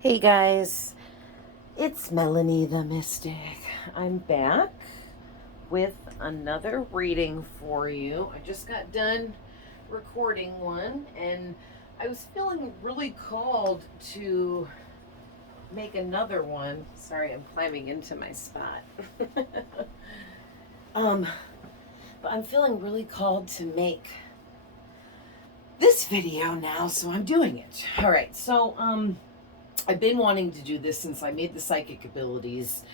Hey guys, it's Melanie the Mystic. I'm back with another reading for you. I just got done recording one and I was feeling really called to make another one. Sorry, I'm climbing into my spot. um, but I'm feeling really called to make this video now, so I'm doing it. All right, so I've been wanting to do this since I made the Psychic Abilities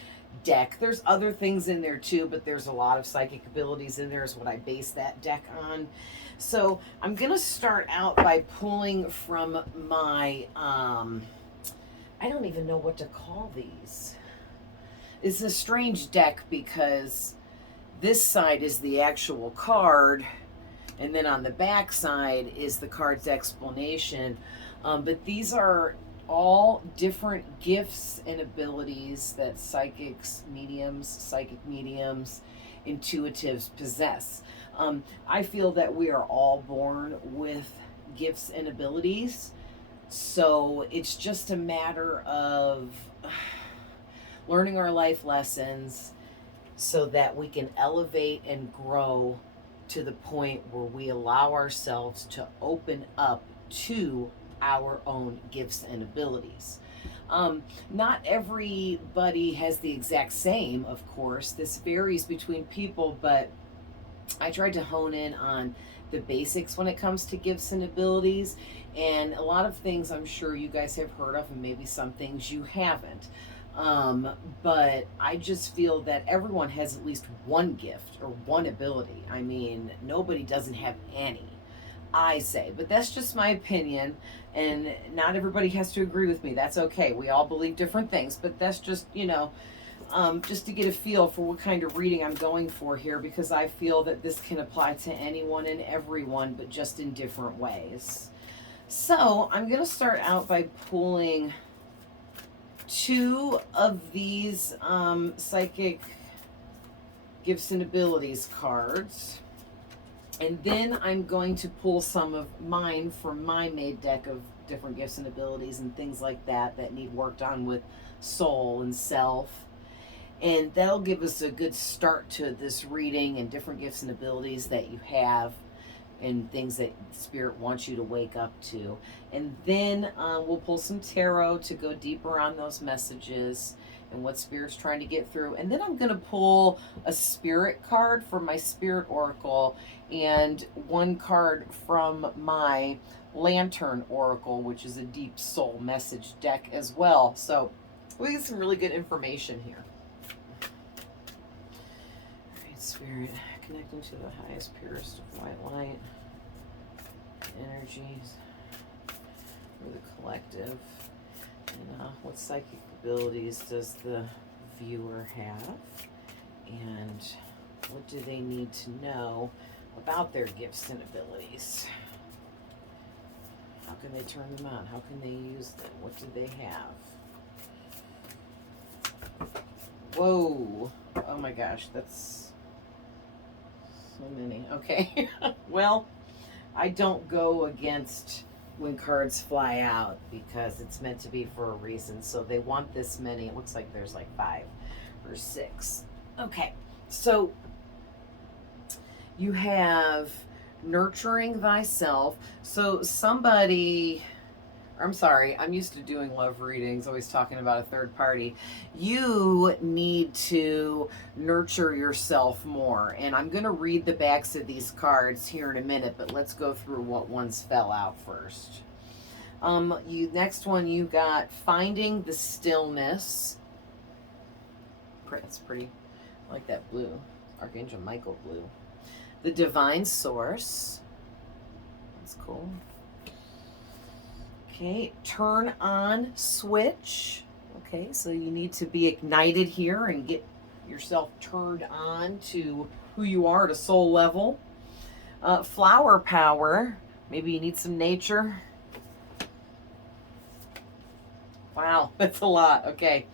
deck. There's other things in there too, but there's a lot of Psychic Abilities in there is what I base that deck on. So I'm going to start out by pulling from my, I don't even know what to call these. It's a strange deck because this side is the actual card, and then on the back side is the card's explanation. But these are all different gifts and abilities that psychic mediums, intuitives possess. I feel that we are all born with gifts and abilities. So it's just a matter of learning our life lessons so that we can elevate and grow to the point where we allow ourselves to open up to our own gifts and abilities. Not everybody has the exact same, of course. This varies between people, but I tried to hone in on the basics when it comes to gifts and abilities. And a lot of things I'm sure you guys have heard of, and maybe some things you haven't. But I just feel that everyone has at least one gift or one ability. I mean, nobody doesn't have any, I say, but that's just my opinion, and not everybody has to agree with me. That's okay. We all believe different things, but that's just, just to get a feel for what kind of reading I'm going for here, because I feel that this can apply to anyone and everyone, but just in different ways. So I'm going to start out by pulling two of these psychic gifts and abilities cards. And then I'm going to pull some of mine from my made deck of different gifts and abilities and things like that that need worked on with soul and self. And that'll give us a good start to this reading and different gifts and abilities that you have and things that Spirit wants you to wake up to. And then we'll pull some tarot to go deeper on those messages and what Spirit's trying to get through. And then I'm going to pull a Spirit card for my Spirit Oracle and one card from my Lantern Oracle, which is a deep soul message deck as well. So we get some really good information here. All right, Spirit, connecting to the highest, purest of white light energies for the collective. And what psychic abilities does the viewer have? And what do they need to know about their gifts and abilities? How can they turn them on? How can they use them? What do they have? Whoa. Oh my gosh, that's so many. Okay. Well, I don't go against when cards fly out because it's meant to be for a reason. So they want this many. It looks like there's like 5 or 6. Okay. So you have nurturing thyself. So I'm used to doing love readings, always talking about a third party. You need to nurture yourself more. And I'm going to read the backs of these cards here in a minute, but let's go through what ones fell out first. Next one, you got Finding the Stillness. That's pretty. I like that blue. Archangel Michael blue. The Divine Source. That's cool. Okay, turn on switch. Okay, so you need to be ignited here and get yourself turned on to who you are at a soul level. Flower power. Maybe you need some nature. Wow, that's a lot. Okay.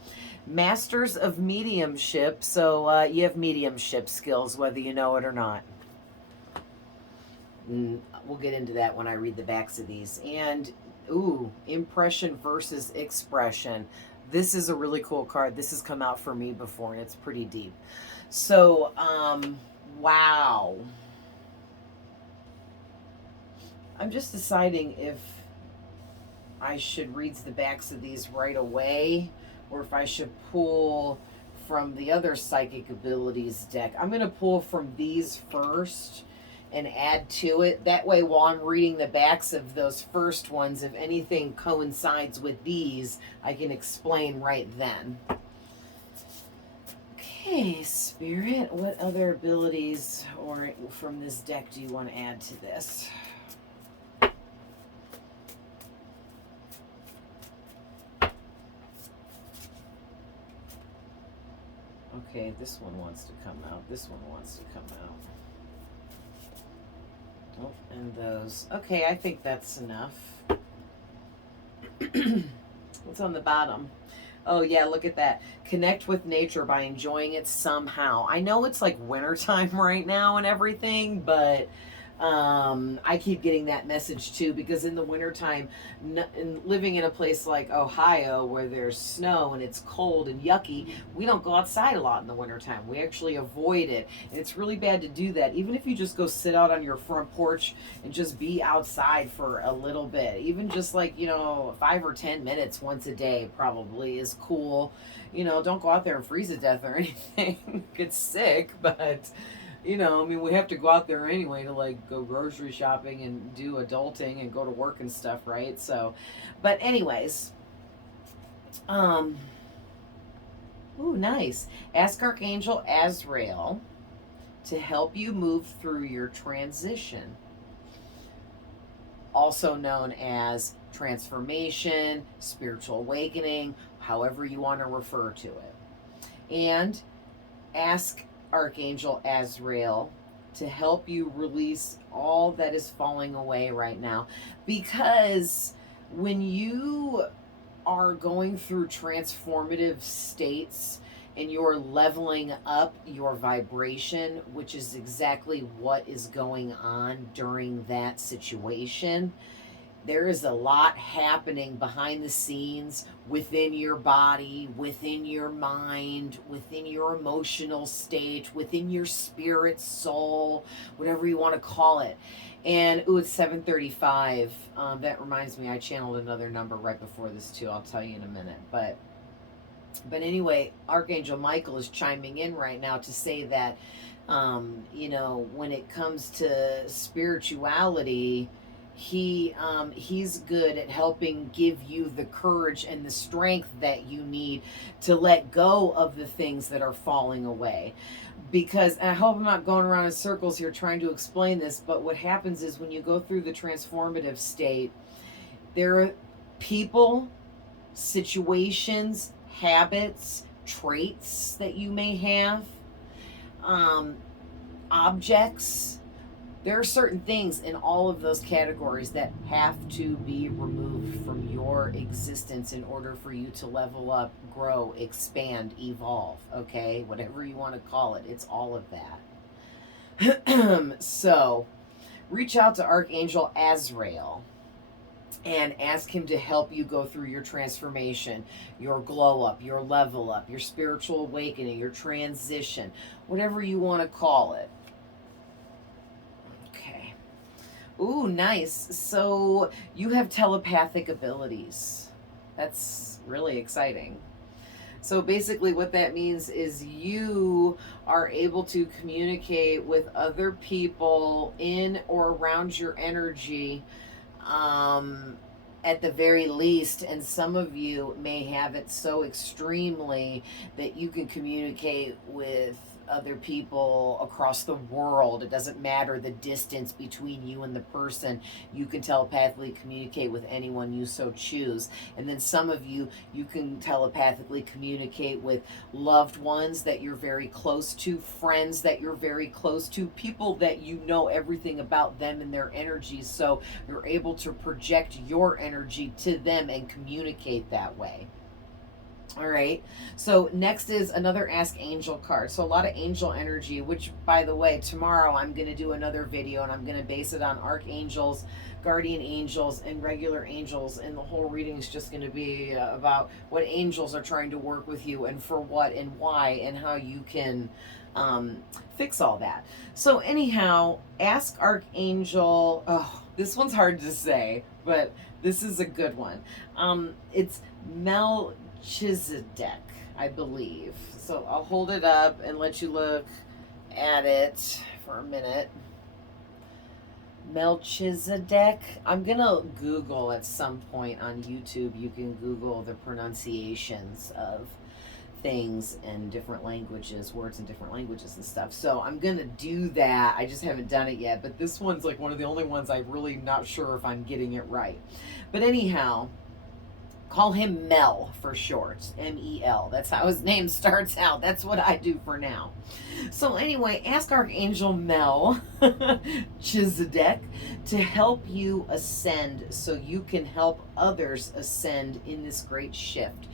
Masters of Mediumship. So you have mediumship skills, whether you know it or not. We'll get into that when I read the backs of these. And Ooh, impression versus expression. This is a really cool card. This has come out for me before, and it's pretty deep. So, wow. I'm just deciding if I should read the backs of these right away, or if I should pull from the other Psychic Abilities deck. I'm going to pull from these first and add to it. That way, while I'm reading the backs of those first ones, if anything coincides with these, I can explain right then. Okay, Spirit, what other abilities or from this deck do you want to add to this? Okay, this one wants to come out. This one wants to come out. Oh, and those. Okay, I think that's enough. What's on the bottom? Oh, yeah, look at that. Connect with nature by enjoying it somehow. I know it's like wintertime right now and everything, but I keep getting that message too, because in the wintertime, living in a place like Ohio where there's snow and it's cold and yucky, we don't go outside a lot in the wintertime. We actually avoid it. And it's really bad to do that. Even if you just go sit out on your front porch and just be outside for a little bit, even just like, 5 or 10 minutes once a day probably is cool. Don't go out there and freeze to death or anything, get sick, but we have to go out there anyway to like go grocery shopping and do adulting and go to work and stuff, right? So, but anyways, ooh, nice. Ask Archangel Azrael to help you move through your transition, also known as transformation, spiritual awakening, however you want to refer to it. And ask Archangel Azrael to help you release all that is falling away right now. Because when you are going through transformative states and you're leveling up your vibration, which is exactly what is going on during that situation, there is a lot happening behind the scenes within your body, within your mind, within your emotional state, within your spirit, soul, whatever you want to call it. And it's 7:35. That reminds me, I channeled another number right before this too. I'll tell you in a minute. But anyway, Archangel Michael is chiming in right now to say that, when it comes to spirituality, he's good at helping give you the courage and the strength that you need to let go of the things that are falling away. Because, and I hope I'm not going around in circles here trying to explain this, but what happens is when you go through the transformative state, there are people, situations, habits, traits that you may have, objects. There are certain things in all of those categories that have to be removed from your existence in order for you to level up, grow, expand, evolve, okay? Whatever you want to call it, it's all of that. So, reach out to Archangel Azrael and ask him to help you go through your transformation, your glow up, your level up, your spiritual awakening, your transition, whatever you want to call it. Ooh, nice. So you have telepathic abilities. That's really exciting. So basically what that means is you are able to communicate with other people in or around your energy, at the very least, and some of you may have it so extremely that you can communicate with other people across the world. It doesn't matter the distance between you and the person. You can telepathically communicate with anyone you so choose. And then some of you can telepathically communicate with loved ones that you're very close to, friends that you're very close to, people that you know everything about them and their energies, so you're able to project your energy to them and communicate that way. All right. So next is another Ask Angel card. So a lot of angel energy, which, by the way, tomorrow I'm going to do another video and I'm going to base it on archangels, guardian angels, and regular angels. And the whole reading is just going to be about what angels are trying to work with you and for what and why and how you can fix all that. So anyhow, Ask Archangel. Oh, this one's hard to say, but this is a good one. It's Melchizedek, I believe. So I'll hold it up and let you look at it for a minute. Melchizedek. I'm going to Google at some point on YouTube. You can Google the pronunciations of things in different languages, words in different languages and stuff. So I'm going to do that. I just haven't done it yet. But this one's like one of the only ones I'm really not sure if I'm getting it right. But anyhow, call him Mel for short. M-E-L. That's how his name starts out. That's what I do for now. So anyway, ask Archangel Melchizedek to help you ascend so you can help others ascend in this great shift.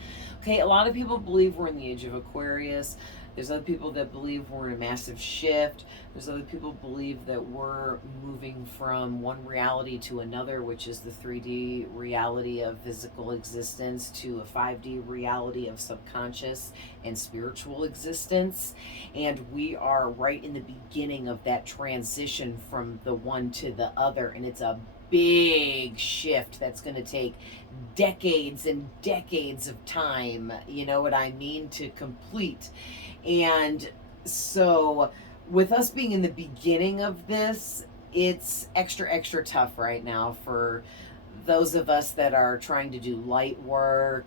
Okay, a lot of people believe we're in the age of Aquarius. There's other people that believe we're in a massive shift. There's other people believe that we're moving from one reality to another, which is the 3D reality of physical existence, to a 5D reality of subconscious and spiritual existence. And we are right in the beginning of that transition from the one to the other. And it's a big shift that's going to take decades and decades of time, you know what I mean, to complete. And so with us being in the beginning of this, it's extra tough right now for those of us that are trying to do light work,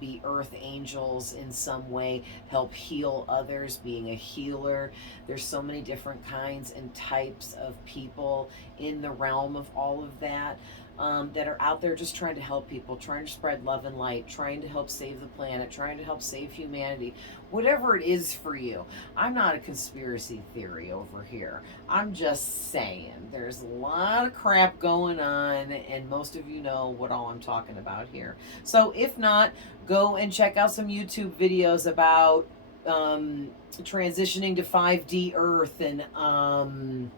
be earth angels in some way, help heal others, being a healer. There's so many different kinds and types of people in the realm of all of that. That are out there just trying to help people, trying to spread love and light, trying to help save the planet, trying to help save humanity, whatever it is for you. I'm not a conspiracy theory over here. I'm just saying there's a lot of crap going on, and most of you know what all I'm talking about here. So if not, go and check out some YouTube videos about transitioning to 5D Earth and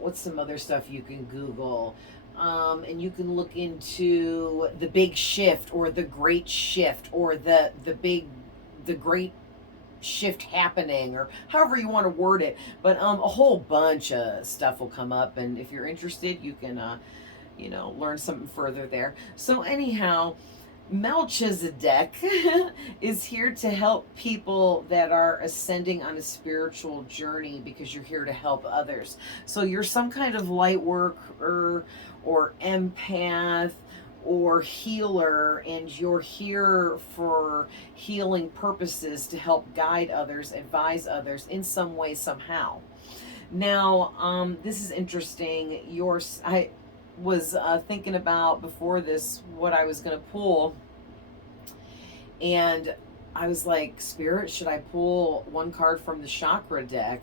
what's some other stuff you can Google? And you can look into the big shift or the great shift or the great shift happening, or however you want to word it. But a whole bunch of stuff will come up, and if you're interested, you can learn something further there. So anyhow, Melchizedek is here to help people that are ascending on a spiritual journey, because you're here to help others. So you're some kind of light worker or empath or healer, and you're here for healing purposes to help guide others, advise others in some way, somehow. Now, this is interesting. I was thinking about before this what I was going to pull, and I was like, Spirit, should I pull one card from the chakra deck?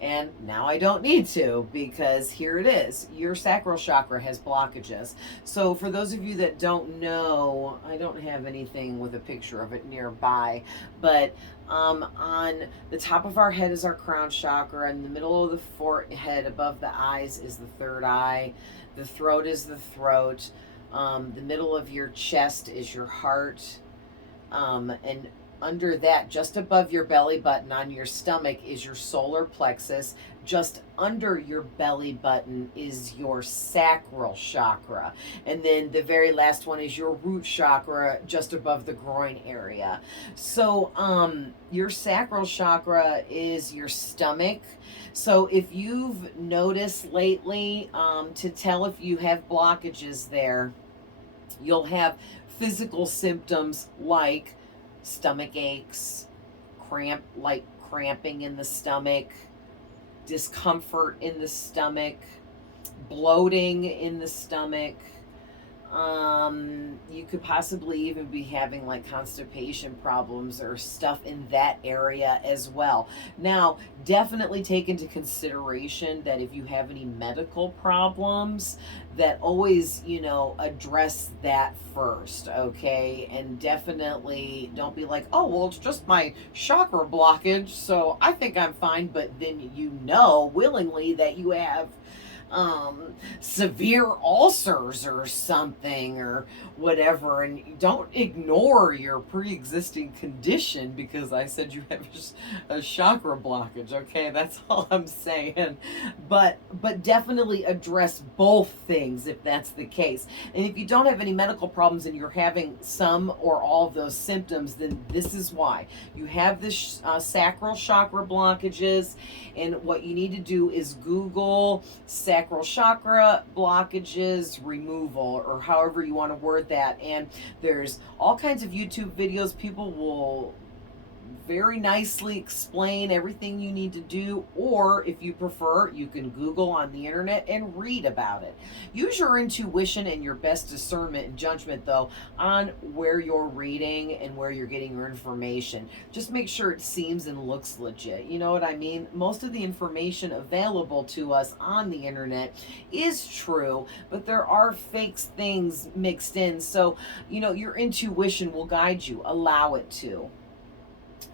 And now I don't need to, because here it is. Your sacral chakra has blockages. So for those of you that don't know, I don't have anything with a picture of it nearby, but on the top of our head is our crown chakra. In the middle of the forehead, above the eyes, is the third eye. The throat is the throat. The middle of your chest is your heart. And under that, just above your belly button on your stomach, is your solar plexus. Just under your belly button is your sacral chakra. And then the very last one is your root chakra, just above the groin area. So your sacral chakra is your stomach. So if you've noticed lately, to tell if you have blockages there, you'll have physical symptoms like stomach aches, cramping in the stomach, discomfort in the stomach, bloating in the stomach, You could possibly even be having like constipation problems or stuff in that area as well. Now, definitely take into consideration that if you have any medical problems, that always, address that first, okay? And definitely don't be like, oh, well, it's just my chakra blockage, so I think I'm fine, but then willingly that you have severe ulcers or something or whatever, and don't ignore your pre-existing condition because I said you have a chakra blockage. Okay, that's all I'm saying. But definitely address both things if that's the case. And if you don't have any medical problems and you're having some or all of those symptoms, then this is why you have this sacral chakra blockages. And what you need to do is Google sacral chakra blockages removal, or however you want to word that. And there's all kinds of YouTube videos. People will very nicely explain everything you need to do, or if you prefer, you can Google on the internet and read about it. Use your intuition and your best discernment and judgment, though, on where you're reading and where you're getting your information. Just make sure it seems and looks legit. You know what I mean? Most of the information available to us on the internet is true, but there are fake things mixed in. So, your intuition will guide you. Allow it to.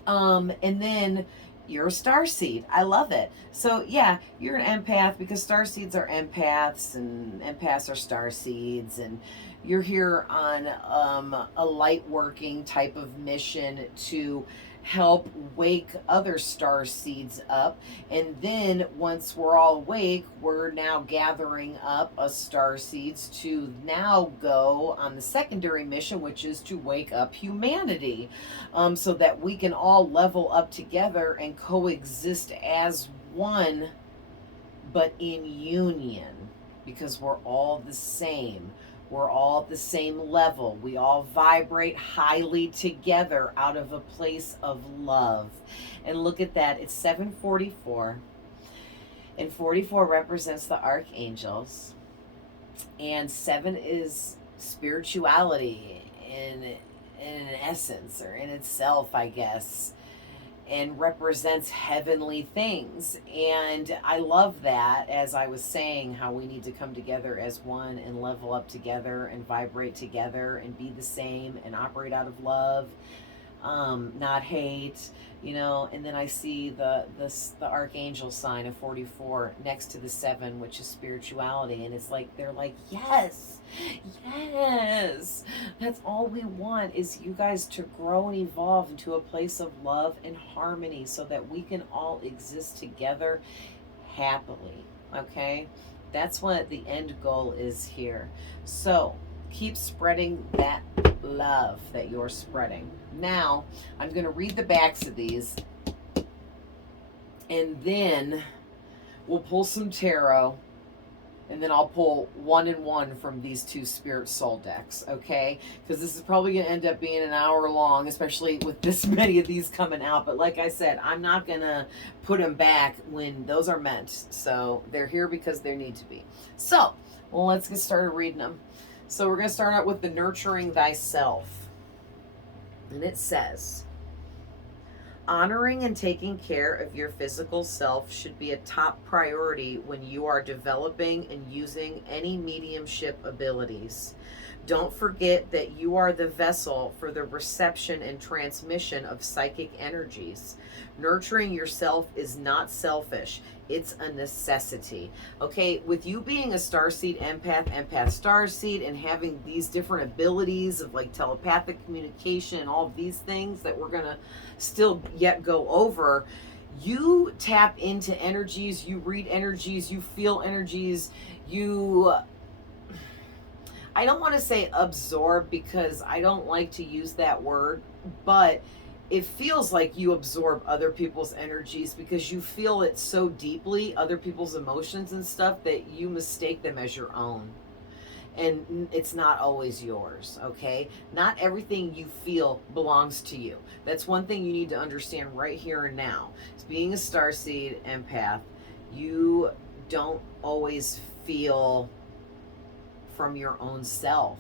And then you're a starseed. I love it. So yeah, you're an empath because starseeds are empaths and empaths are starseeds, and you're here on a light working type of mission to help wake other star seeds up. And then once we're all awake, we're now gathering up us star seeds to now go on the secondary mission, which is to wake up humanity, so that we can all level up together and coexist as one, but in union, because we're all the same. We're all at the same level. We all vibrate highly together out of a place of love. And look at that. It's 7:44. And 44 represents the archangels. And 7 is spirituality in an essence, or in itself, I guess, and represents heavenly things. And I love that, as I was saying, how we need to come together as one and level up together and vibrate together and be the same and operate out of love, not hate, and then I see the archangel sign of 44 next to the 7, which is spirituality, and it's like they're like, yes, that's all we want, is you guys to grow and evolve into a place of love and harmony so that we can all exist together happily. Okay, that's what the end goal is here. So keep spreading that love that you're spreading. Now, I'm going to read the backs of these, and then we'll pull some tarot, and then I'll pull 1 and 1 from these 2 spirit soul decks, okay? Because this is probably going to end up being an hour long, especially with this many of these coming out. But like I said, I'm not going to put them back when those are meant. So they're here because they need to be. So, well, let's get started reading them. So we're going to start out with the nurturing thyself. And it says, honoring and taking care of your physical self should be a top priority when you are developing and using any mediumship abilities. Don't forget that you are the vessel for the reception and transmission of psychic energies. Nurturing yourself is not selfish. It's a necessity. Okay, with you being a starseed empath starseed, and having these different abilities of like telepathic communication and all of these things that we're going to still yet go over, you tap into energies, you read energies, you feel energies, I don't want to say absorb because I don't like to use that word, but it feels like you absorb other people's energies because you feel it so deeply, other people's emotions and stuff, that you mistake them as your own. And it's not always yours, okay? Not everything you feel belongs to you. That's one thing you need to understand right here and now. As being a starseed empath, you don't always feel from your own self.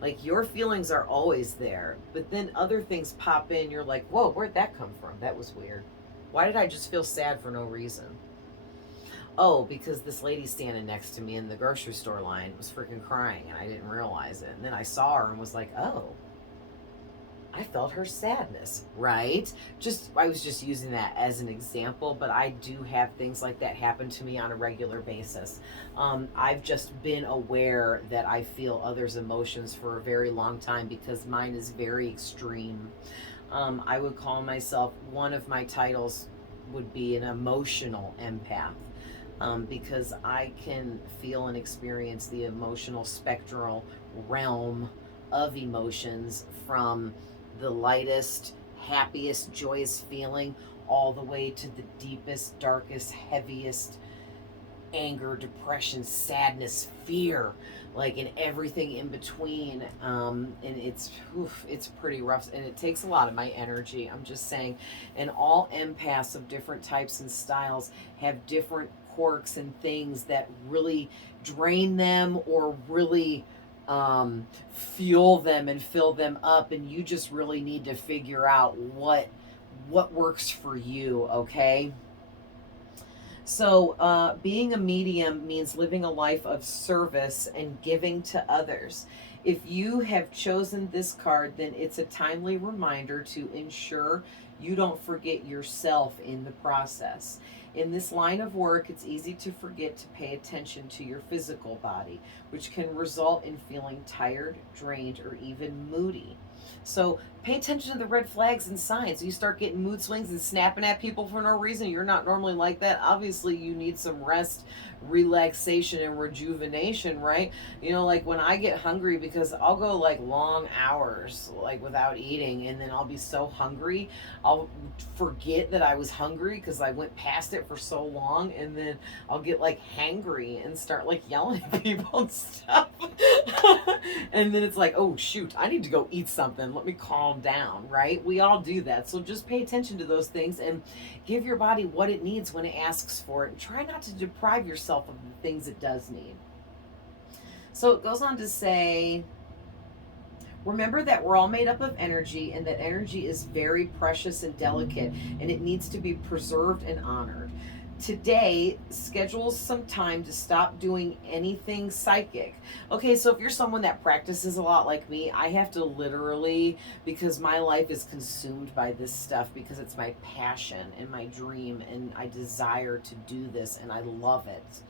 Like, your feelings are always there, but then other things pop in. You're like, whoa, where'd that come from? That was weird. Why did I just feel sad for no reason? Oh, because this lady standing next to me in the grocery store line was freaking crying and I didn't realize it. And then I saw her and was like, oh, I felt her sadness, right? I was just using that as an example, but I do have things like that happen to me on a regular basis. I've just been aware that I feel others' emotions for a very long time because mine is very extreme. I would call myself, one of my titles would be an emotional empath. Because I can feel and experience the emotional spectral realm of emotions, from the lightest, happiest, joyous feeling all the way to the deepest, darkest, heaviest anger, depression, sadness, fear, like, and everything in between. And it's pretty rough, and it takes a lot of my energy, I'm just saying. And all empaths of different types and styles have different quirks and things that really drain them or really fuel them and fill them up, and you just really need to figure out what works for you, okay? So being a medium means living a life of service and giving to others. If you have chosen this card, then it's a timely reminder to ensure you don't forget yourself in the process. In this line of work, it's easy to forget to pay attention to your physical body, which can result in feeling tired, drained, or even moody. So pay attention to the red flags and signs. You start getting mood swings and snapping at people for no reason. You're not normally like that. Obviously, you need some rest, relaxation, and rejuvenation, right? You know, like when I get hungry, because I'll go like long hours like without eating, and then I'll be so hungry, I'll forget that I was hungry because I went past it for so long, and then I'll get like hangry and start like yelling at people and stuff. And then it's like, oh shoot, I need to go eat something. Let me calm down, right? We all do that. So just pay attention to those things and give your body what it needs when it asks for it. And try not to deprive yourself of the things it does need. So it goes on to say, remember that we're all made up of energy, and that energy is very precious and delicate, and it needs to be preserved and honored. Today, schedule some time to stop doing anything psychic. Okay, so if you're someone that practices a lot like me, I have to literally, because my life is consumed by this stuff, because it's my passion and my dream, and I desire to do this, and I love it.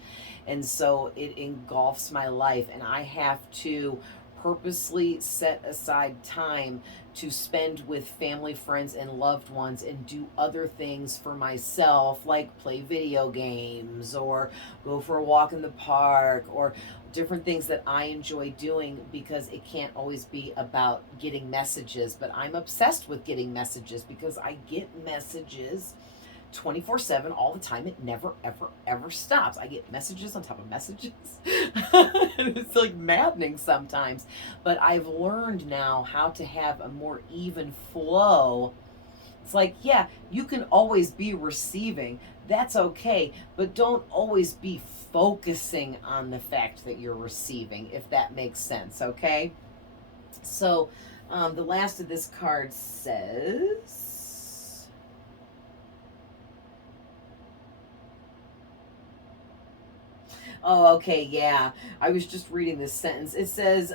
And so it engulfs my life, and I have to purposely set aside time to spend with family, friends, and loved ones, and do other things for myself, like play video games or go for a walk in the park, or different things that I enjoy doing, because it can't always be about getting messages. But I'm obsessed with getting messages because I get messages 24/7 all the time. It never ever ever stops. I get messages on top of messages. It's like maddening sometimes, but I've learned now how to have a more even flow. It's like, yeah, you can always be receiving, that's okay, but don't always be focusing on the fact that you're receiving, if that makes sense, okay? So the last of this card says, oh, okay, yeah. I was just reading this sentence. It says,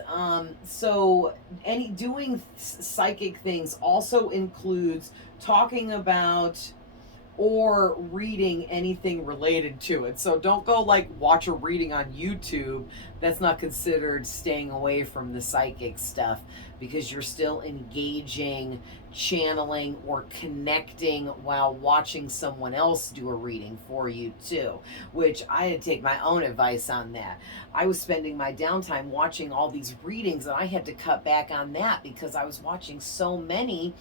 so any doing psychic things also includes talking about or reading anything related to it. So don't go like watch a reading on YouTube. That's not considered staying away from the psychic stuff, because you're still engaging, channeling, or connecting while watching someone else do a reading for you too, which I had to take my own advice on that. I was spending my downtime watching all these readings, and I had to cut back on that because I was watching so many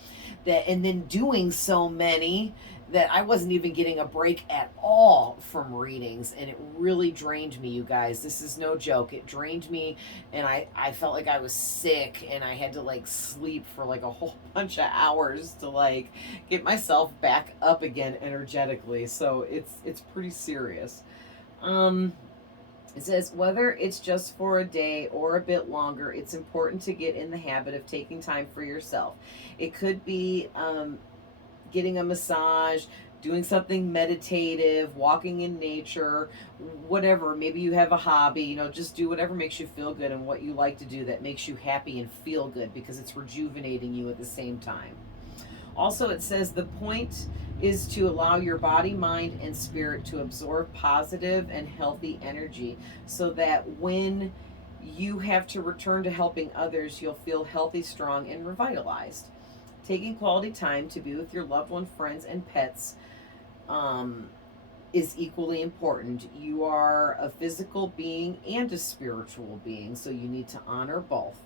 that, and then doing so many, that I wasn't even getting a break at all from readings, and it really drained me, you guys. This is no joke. It drained me, and I felt like I was sick, and I had to like sleep for like a whole bunch of hours to like get myself back up again energetically. So it's pretty serious. It says, whether it's just for a day or a bit longer, it's important to get in the habit of taking time for yourself. It could be getting a massage, doing something meditative, walking in nature, whatever. Maybe you have a hobby, just do whatever makes you feel good and what you like to do that makes you happy and feel good, because it's rejuvenating you at the same time. Also, it says the point is to allow your body, mind, and spirit to absorb positive and healthy energy, so that when you have to return to helping others, you'll feel healthy, strong, and revitalized. Taking quality time to be with your loved one, friends, and pets is equally important. You are a physical being and a spiritual being, so you need to honor both.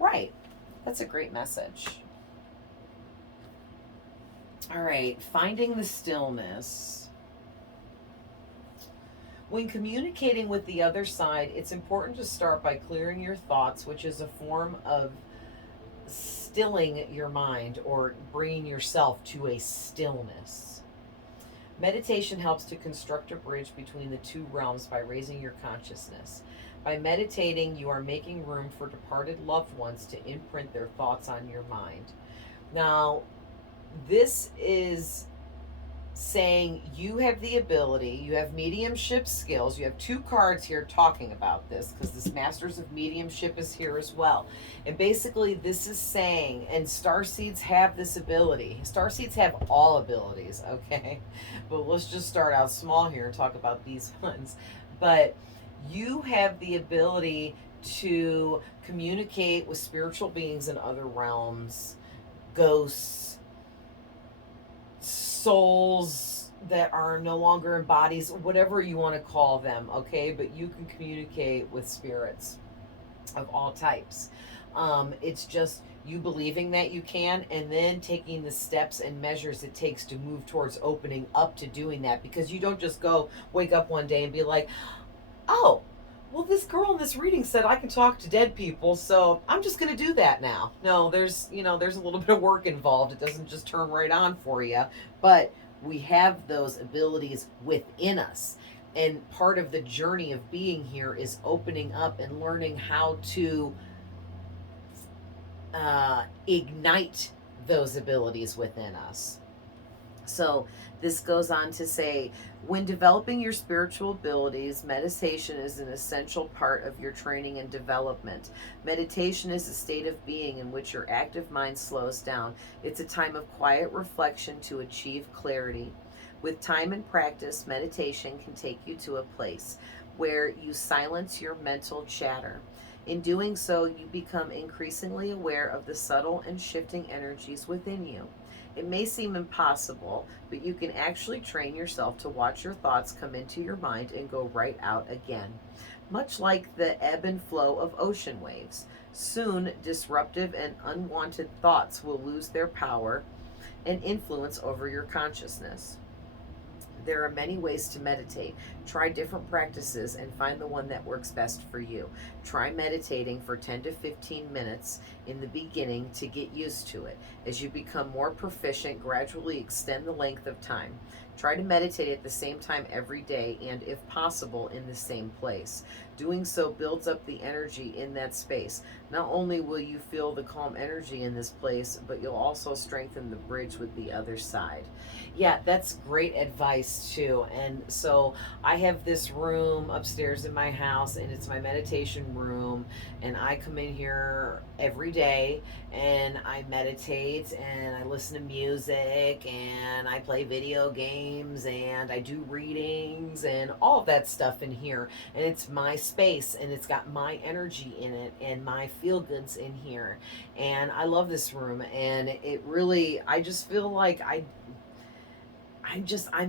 Right. That's a great message. All right, finding the stillness. When communicating with the other side, it's important to start by clearing your thoughts, which is a form of stilling your mind or bringing yourself to a stillness. Meditation helps to construct a bridge between the two realms by raising your consciousness. By meditating, you are making room for departed loved ones to imprint their thoughts on your mind. Now, this is saying you have the ability, you have mediumship skills. You have two cards here talking about this, because this Masters of Mediumship is here as well. And basically this is saying, and starseeds have this ability. Starseeds have all abilities, okay? But let's just start out small here and talk about these ones. But you have the ability to communicate with spiritual beings in other realms, ghosts, souls that are no longer in bodies, whatever you want to call them, okay? But you can communicate with spirits of all types. It's just you believing that you can, and then taking the steps and measures it takes to move towards opening up to doing that, because you don't just go wake up one day and be like, oh, well, this girl in this reading said I can talk to dead people, so I'm just going to do that now. No, there's a little bit of work involved. It doesn't just turn right on for you, but we have those abilities within us. And part of the journey of being here is opening up and learning how to ignite those abilities within us. So this goes on to say, when developing your spiritual abilities, meditation is an essential part of your training and development. Meditation is a state of being in which your active mind slows down. It's a time of quiet reflection to achieve clarity. With time and practice, meditation can take you to a place where you silence your mental chatter. In doing so, you become increasingly aware of the subtle and shifting energies within you. It may seem impossible, but you can actually train yourself to watch your thoughts come into your mind and go right out again. Much like the ebb and flow of ocean waves, soon disruptive and unwanted thoughts will lose their power and influence over your consciousness. There are many ways to meditate. Try different practices and find the one that works best for you. Try meditating for 10 to 15 minutes in the beginning to get used to it. As you become more proficient, gradually extend the length of time. Try to meditate at the same time every day and, if possible, in the same place. Doing so builds up the energy in that space. Not only will you feel the calm energy in this place, but you'll also strengthen the bridge with the other side. Yeah, that's great advice too. And so I have this room upstairs in my house, and it's my meditation room, and I come in here every day and I meditate and I listen to music and I play video games and I do readings and all of that stuff in here. And it's my space, and it's got my energy in it and my feel goods in here. And I love this room, and it really, I just feel like I'm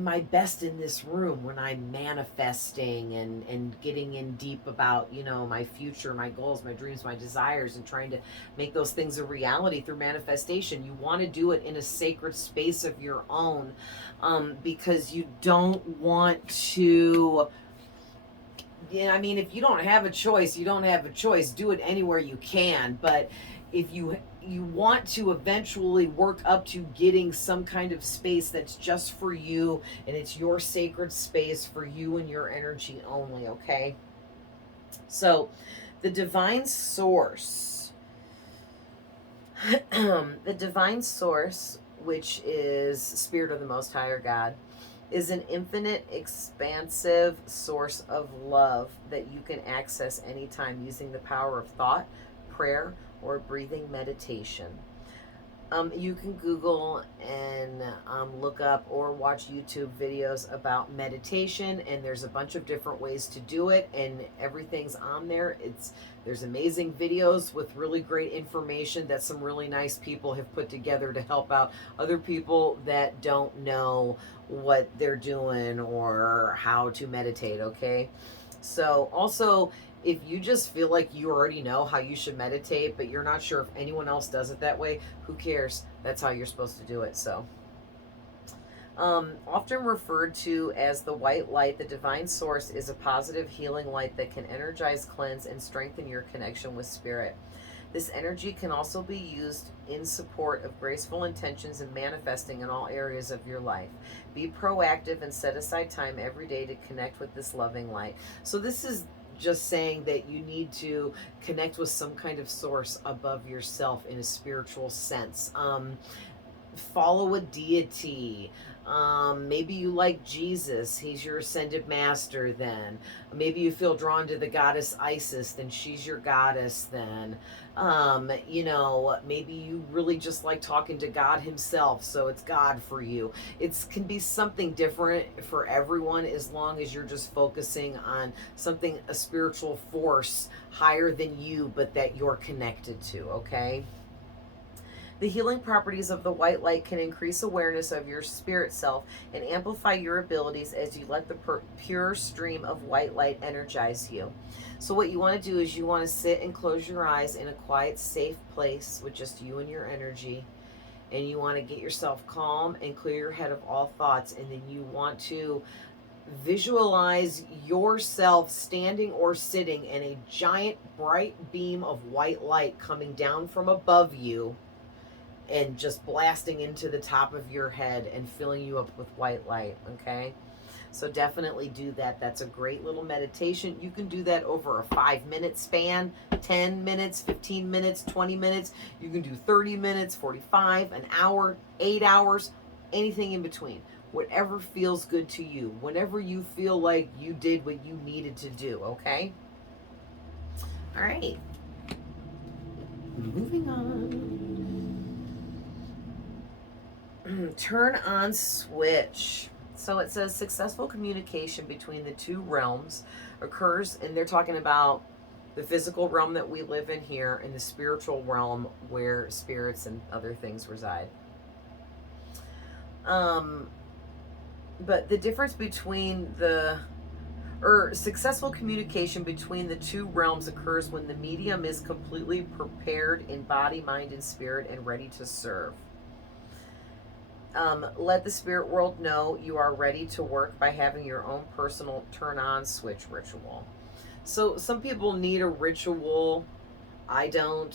my best in this room when I'm manifesting and getting in deep about, my future, my goals, my dreams, my desires, and trying to make those things a reality through manifestation. You want to do it in a sacred space of your own, because you don't want to, if you don't have a choice, you don't have a choice. Do it anywhere you can. But if you want to eventually work up to getting some kind of space that's just for you, and it's your sacred space for you and your energy only, okay? So the divine source, the divine source, which is Spirit of the Most High or God, is an infinite, expansive source of love that you can access anytime using the power of thought, prayer, or breathing meditation. You can Google and look up or watch YouTube videos about meditation, and there's a bunch of different ways to do it, and everything's on there. There's amazing videos with really great information that some really nice people have put together to help out other people that don't know what they're doing or how to meditate, okay? So also, if you just feel like you already know how you should meditate, but you're not sure if anyone else does it that way, who cares? That's how you're supposed to do it. So, often referred to as the white light, the divine source is a positive healing light that can energize, cleanse, and strengthen your connection with spirit. This energy can also be used in support of graceful intentions and manifesting in all areas of your life. Be proactive and set aside time every day to connect with this loving light. So this is just saying that you need to connect with some kind of source above yourself in a spiritual sense. Follow a deity. Maybe you like Jesus. He's your ascended master then. Maybe you feel drawn to the goddess Isis, then she's your goddess then. Maybe you really just like talking to God himself, so it's God for you. It can be something different for everyone as long as you're just focusing on something, a spiritual force higher than you, but that you're connected to, okay? The healing properties of the white light can increase awareness of your spirit self and amplify your abilities as you let the pure stream of white light energize you. So what you want to do is you want to sit and close your eyes in a quiet, safe place with just you and your energy. And you want to get yourself calm and clear your head of all thoughts. And then you want to visualize yourself standing or sitting in a giant bright beam of white light coming down from above you and just blasting into the top of your head and filling you up with white light, okay? So definitely do that. That's a great little meditation. You can do that over a 5-minute span, 10 minutes, 15 minutes, 20 minutes. You can do 30 minutes, 45, an hour, 8 hours, anything in between. Whatever feels good to you. Whenever you feel like you did what you needed to do, okay? All right. Moving on. Turn on switch. So it says successful communication between the two realms occurs, and they're talking about the physical realm that we live in here and the spiritual realm where spirits and other things reside. But the difference between successful communication between the two realms occurs when the medium is completely prepared in body, mind, and spirit and ready to serve. Let the spirit world know you are ready to work by having your own personal turn on switch ritual. So some people need a ritual. I don't.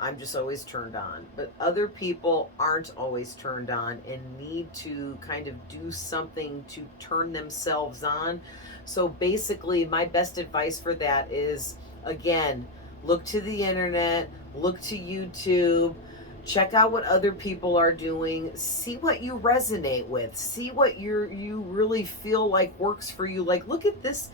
I'm just always turned on. But other people aren't always turned on and need to kind of do something to turn themselves on. So basically, my best advice for that is, again, look to the internet, look to YouTube, check out what other people are doing, see what you resonate with, see what you really feel like works for you. Like, look at this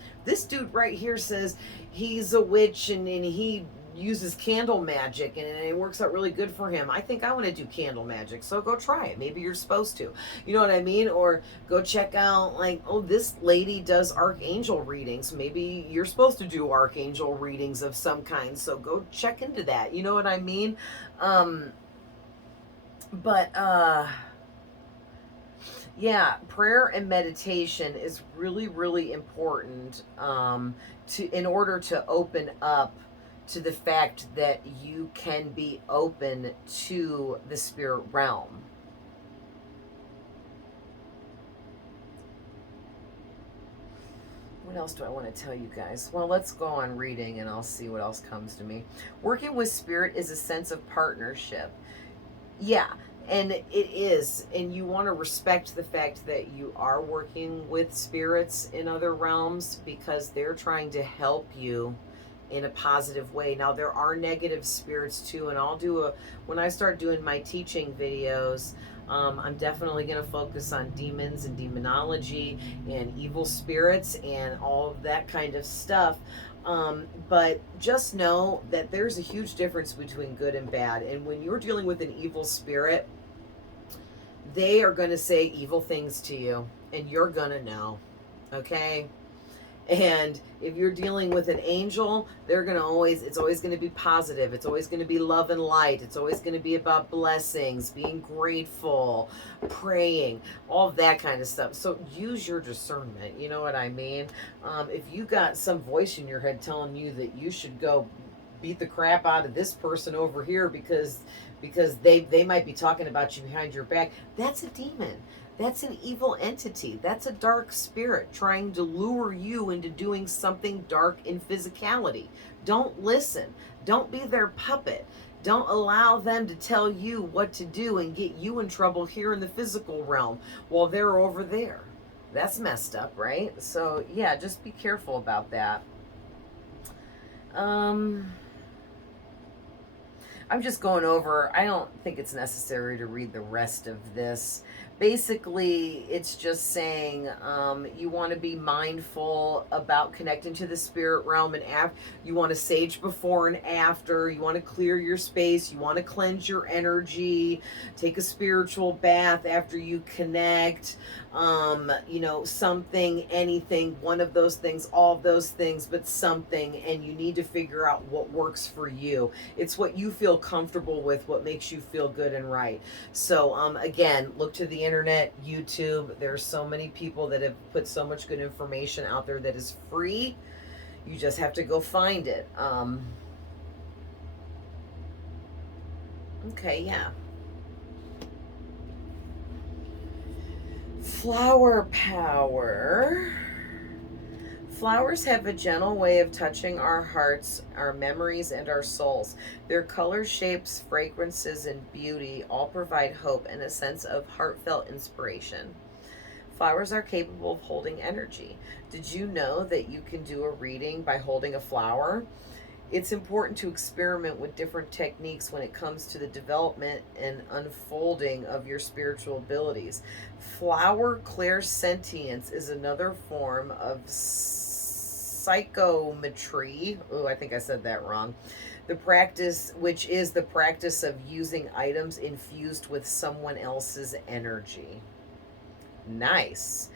dude right here says he's a witch and he uses candle magic and it works out really good for him. I think I want to do candle magic, so go try it. Maybe you're supposed to, you know what I mean? Or go check out, like, oh, this lady does archangel readings, maybe you're supposed to do archangel readings of some kind, so go check into that, you know what I mean? Yeah, prayer and meditation is really, really important in order to open up to the fact that you can be open to the spirit realm. What else do I want to tell you guys? Well, let's go on reading and I'll see what else comes to me. Working with spirit is a sense of partnership. Yeah, And it is, and you want to respect the fact that you are working with spirits in other realms because they're trying to help you in a positive way. Now there are negative spirits too, and when I start doing my teaching videos, I'm definitely going to focus on demons and demonology and evil spirits and all of that kind of stuff. But just know that there's a huge difference between good and bad. And when you're dealing with an evil spirit, they are going to say evil things to you, and you're going to know. Okay? And if you're dealing with an angel, it's always going to be positive. It's always going to be love and light. It's always going to be about blessings, being grateful, praying, all of that kind of stuff. So use your discernment. You know what I mean? If you got some voice in your head telling you that you should go beat the crap out of this person over here because they might be talking about you behind your back, that's a demon. That's an evil entity. That's a dark spirit trying to lure you into doing something dark in physicality. Don't listen. Don't be their puppet. Don't allow them to tell you what to do and get you in trouble here in the physical realm while they're over there. That's messed up, right? So yeah, just be careful about that. I'm just going over, I don't think it's necessary to read the rest of this. Basically, it's just saying you want to be mindful about connecting to the spirit realm, and you want to sage before and after. You want to clear your space. You want to cleanse your energy. Take a spiritual bath after you connect. Something, anything, one of those things, all of those things, but something, and you need to figure out what works for you. It's what you feel comfortable with, what makes you feel good and right. So again, look to the internet, YouTube. There's so many people that have put so much good information out there that is free. You just have to go find it. Okay, yeah. Flower power. Flowers have a gentle way of touching our hearts, our memories, and our souls. Their colors, shapes, fragrances, and beauty all provide hope and a sense of heartfelt inspiration. Flowers are capable of holding energy. Did you know that you can do a reading by holding a flower? It's important to experiment with different techniques when it comes to the development and unfolding of your spiritual abilities. Flower clairsentience is another form of psychometry. Oh, I think I said that wrong. Which is the practice of using items infused with someone else's energy. Nice.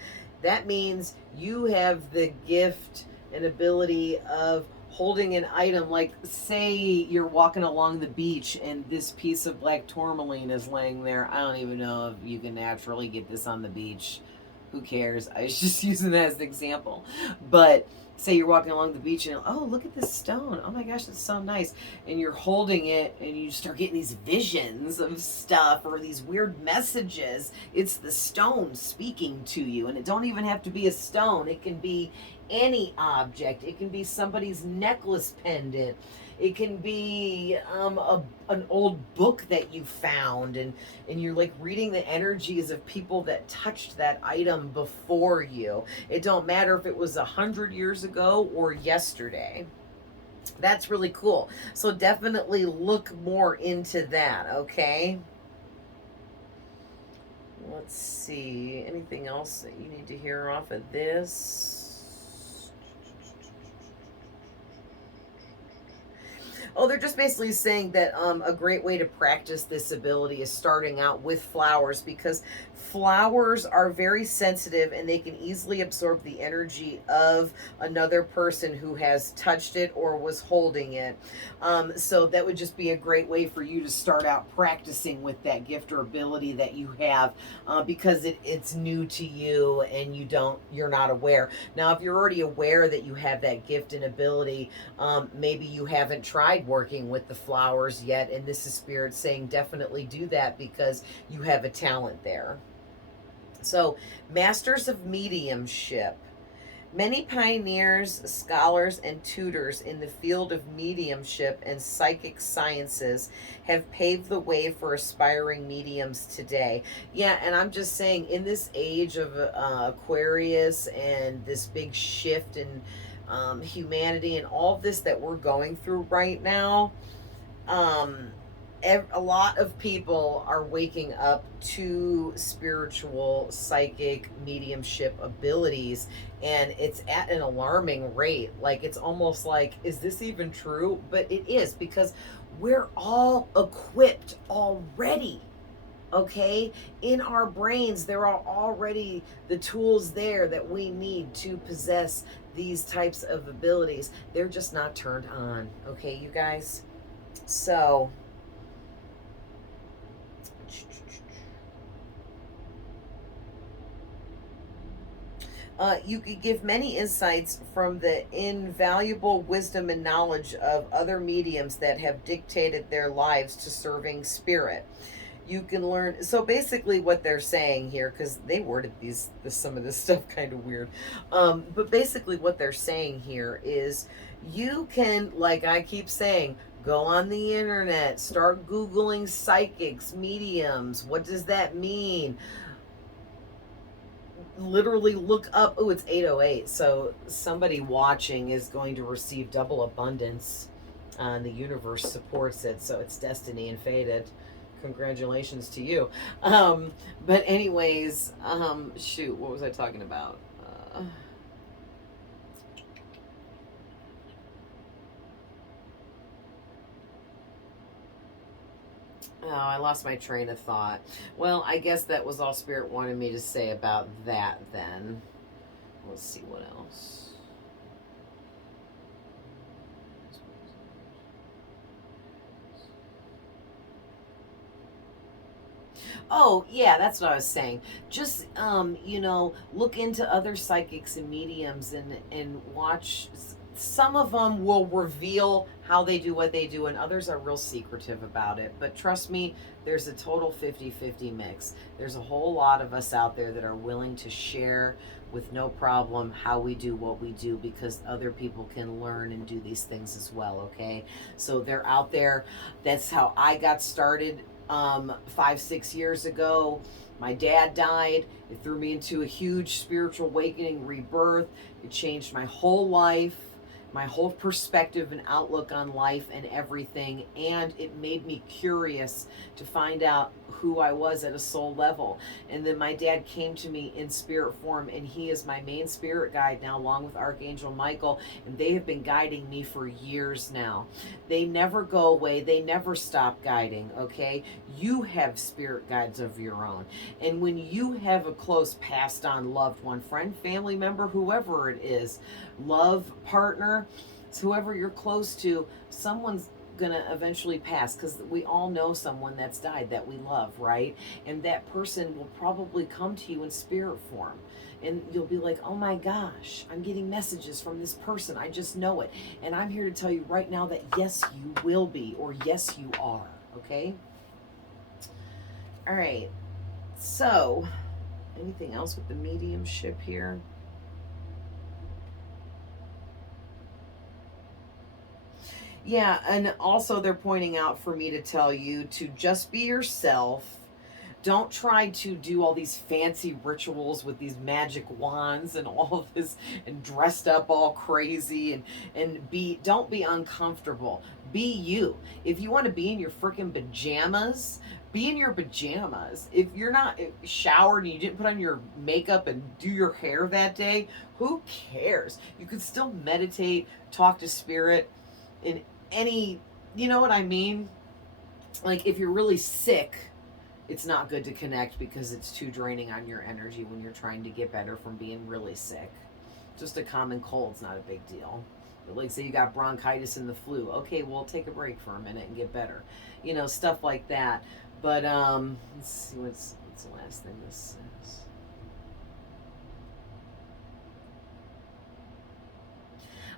That means you have the gift and ability of holding an item, like say you're walking along the beach and this piece of black tourmaline is laying there. I don't even know if you can naturally get this on the beach. Who cares? I was just using that as an example. But say you're walking along the beach and, oh, look at this stone. Oh my gosh, that's so nice. And you're holding it and you start getting these visions of stuff or these weird messages. It's the stone speaking to you. And it don't even have to be a stone. It can be any object. It can be somebody's necklace pendant. It can be an old book that you found, and you're like reading the energies of people that touched that item before you. It don't matter if it was 100 years ago or yesterday. That's really cool. So definitely look more into that, okay? Let's see. Anything else that you need to hear off of this? Oh, they're just basically saying that a great way to practice this ability is starting out with flowers, because flowers are very sensitive and they can easily absorb the energy of another person who has touched it or was holding it. So that would just be a great way for you to start out practicing with that gift or ability that you have, because it's new to you and you're not aware. Now, if you're already aware that you have that gift and ability, maybe you haven't tried working with the flowers yet, and this is Spirit saying definitely do that because you have a talent there. So, Masters of Mediumship. Many pioneers, scholars, and tutors in the field of mediumship and psychic sciences have paved the way for aspiring mediums today. Yeah, and I'm just saying, in this age of Aquarius and this big shift in humanity and all this that we're going through right now, um, a lot of people are waking up to spiritual, psychic, mediumship abilities, and it's at an alarming rate. Like, it's almost like, is this even true? But it is, because we're all equipped already. Okay, in our brains there are already the tools there that we need to possess these types of abilities. They're just not turned on. Okay, you guys. So you could give many insights from the invaluable wisdom and knowledge of other mediums that have dictated their lives to serving spirit. You can learn. So basically, what they're saying here, because they worded some of this stuff kind of weird, but basically, what they're saying here is, you can, like I keep saying, go on the internet, start Googling psychics, mediums. What does that mean? Literally look up. Oh, it's 8:08, so somebody watching is going to receive double abundance, and the universe supports it, so it's destiny and fated. Congratulations to you. But anyways, shoot, what was I talking about? Oh, I lost my train of thought. Well, I guess that was all Spirit wanted me to say about that then. Let's see what else. Oh, yeah, that's what I was saying. Just, look into other psychics and mediums, and watch. Some of them will reveal how they do what they do, and others are real secretive about it. But trust me, there's a total 50-50 mix. There's a whole lot of us out there that are willing to share with no problem how we do what we do, because other people can learn and do these things as well, okay? So they're out there. That's how I got started 5-6 years ago. My dad died. It threw me into a huge spiritual awakening, rebirth. It changed my whole life, my whole perspective and outlook on life and everything. And it made me curious to find out who I was at a soul level. And then my dad came to me in spirit form, and he is my main spirit guide now, along with Archangel Michael. And they have been guiding me for years now. They never go away. They never stop guiding, okay? You have spirit guides of your own. And when you have a close passed on loved one, friend, family member, whoever it is, love partner, whoever you're close to, someone's gonna eventually pass, because we all know someone that's died that we love, right? And that person will probably come to you in spirit form, and you'll be like, oh my gosh, I'm getting messages from this person, I just know it. And I'm here to tell you right now that yes, you will be, or yes, you are. Okay, all right. So anything else with the mediumship here? Yeah, and also they're pointing out for me to tell you to just be yourself. Don't try to do all these fancy rituals with these magic wands and all of this, and dressed up all crazy, and don't be uncomfortable. Be you. If you want to be in your freaking pajamas, be in your pajamas. If you're not showered and you didn't put on your makeup and do your hair that day, who cares? You could still meditate, talk to spirit in any, you know what I mean? Like, if you're really sick, it's not good to connect, because it's too draining on your energy when you're trying to get better from being really sick. Just a common cold's not a big deal. But like, say you got bronchitis and the flu, okay, well, take a break for a minute and get better. Stuff like that. But let's see, what's the last thing this says.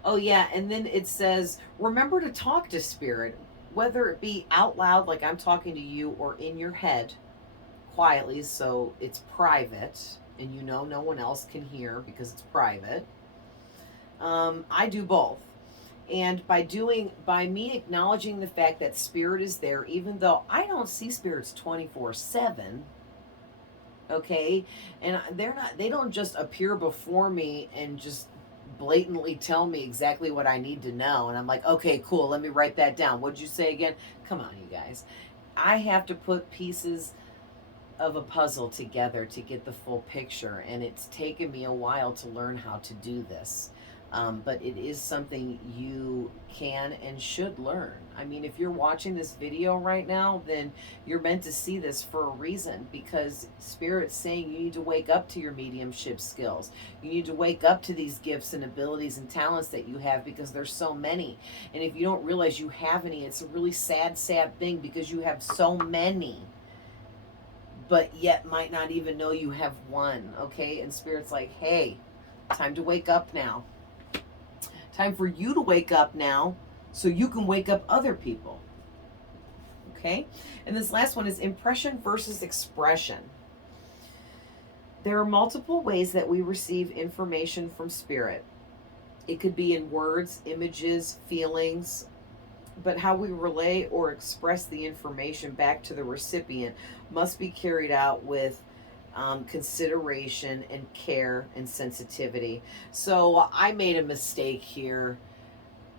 Oh, yeah, and then it says, remember to talk to spirit, whether it be out loud, like I'm talking to you, or in your head, quietly, so it's private, and no one else can hear because it's private. I do both. And by me acknowledging the fact that spirit is there, even though I don't see spirits 24/7, okay, and they don't just appear before me and just blatantly tell me exactly what I need to know. And I'm like, okay, cool, let me write that down. What'd you say again? Come on, you guys. I have to put pieces of a puzzle together to get the full picture, and it's taken me a while to learn how to do this. But it is something you can and should learn. I mean, if you're watching this video right now, then you're meant to see this for a reason, because Spirit's saying you need to wake up to your mediumship skills. You need to wake up to these gifts and abilities and talents that you have, because there's so many. And if you don't realize you have any, it's a really sad, sad thing, because you have so many, but yet might not even know you have one, okay? And Spirit's like, hey, time to wake up now. Time for you to wake up now so you can wake up other people, okay? And this last one is impression versus expression. There are multiple ways that we receive information from Spirit. It could be in words, images, feelings, but how we relay or express the information back to the recipient must be carried out with consideration and care and sensitivity. So I made a mistake here.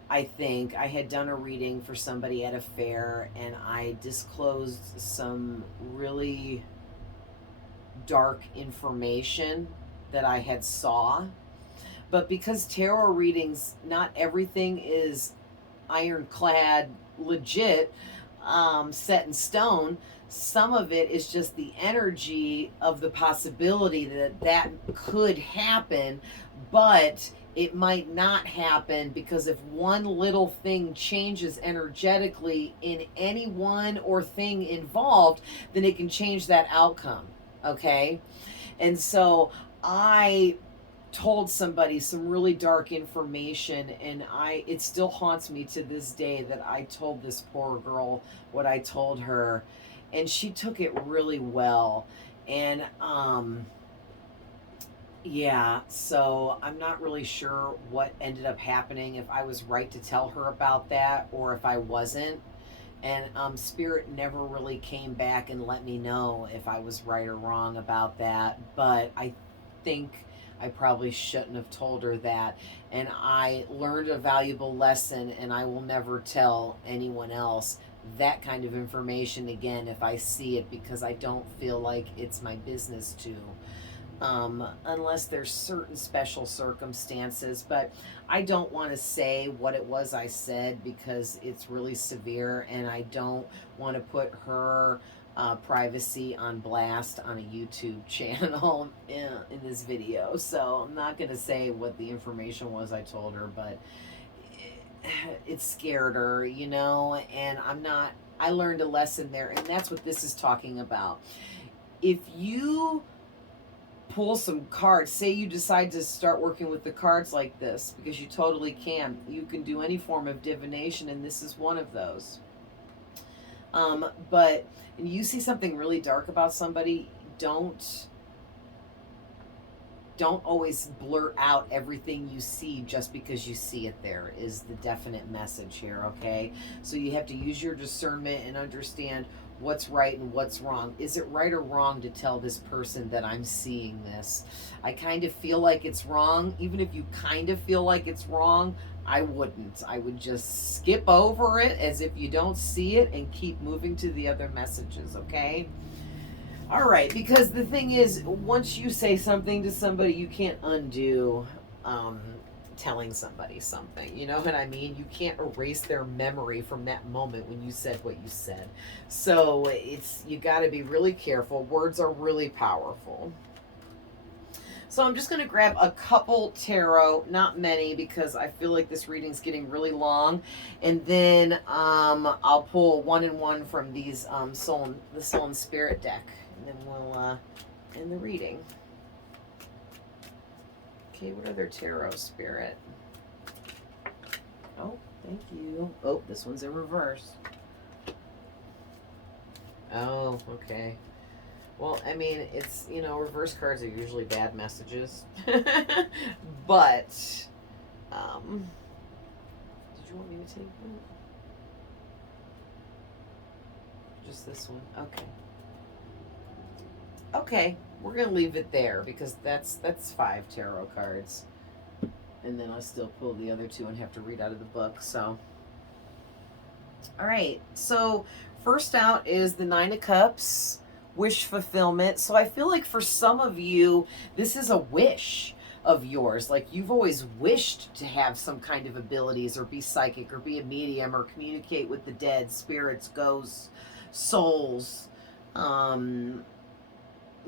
I think I had done a reading for somebody at a fair, and I disclosed some really dark information that I had saw. But because tarot readings, not everything is ironclad, legit, set in stone. Some of it is just the energy of the possibility that that could happen, but it might not happen, because if one little thing changes energetically in anyone or thing involved, then it can change that outcome, okay? And so I told somebody some really dark information, and it still haunts me to this day that I told this poor girl what I told her, and she took it really well. And yeah, so I'm not really sure what ended up happening, if I was right to tell her about that or if I wasn't. And Spirit never really came back and let me know if I was right or wrong about that, but I think I probably shouldn't have told her that. And I learned a valuable lesson, and I will never tell anyone else that kind of information again if I see it, because I don't feel like it's my business to. Unless there's certain special circumstances. But I don't want to say what it was I said, because it's really severe, and I don't want to put her privacy on blast on a YouTube channel in this video. So I'm not going to say what the information was I told her, but it scared her, you know, and I learned a lesson there, and that's what this is talking about. If you pull some cards, say you decide to start working with the cards like this, because you totally can. You can do any form of divination, and this is one of those. But you see something really dark about somebody, don't always blurt out everything you see just because you see it there, is the definite message here, okay? So you have to use your discernment and understand what's right and what's wrong. Is it right or wrong to tell this person that I'm seeing this? I kind of feel like it's wrong. Even if you kind of feel like it's wrong, I wouldn't. I would just skip over it as if you don't see it and keep moving to the other messages, okay? All right, because the thing is, once you say something to somebody, you can't undo telling somebody something. You know what I mean? You can't erase their memory from that moment when you said what you said. So you got to be really careful. Words are really powerful. So I'm just going to grab a couple tarot, not many, because I feel like this reading's getting really long. And then I'll pull one and one from these the Soul and Spirit deck. And then we'll end the reading. Okay, what other tarot, Spirit? Oh, thank you. Oh, this one's in reverse. Oh, okay. Well, I mean, it's, you know, reverse cards are usually bad messages. But Did you want me to take that? Just this one? Okay. Okay, we're gonna leave it there because that's 5 tarot cards, and then I'll still pull the other 2 and have to read out of the book. So, all right. So first out is the 9 of Cups, wish fulfillment. So I feel like for some of you, this is a wish of yours. Like you've always wished to have some kind of abilities, or be psychic, or be a medium, or communicate with the dead, spirits, ghosts, souls.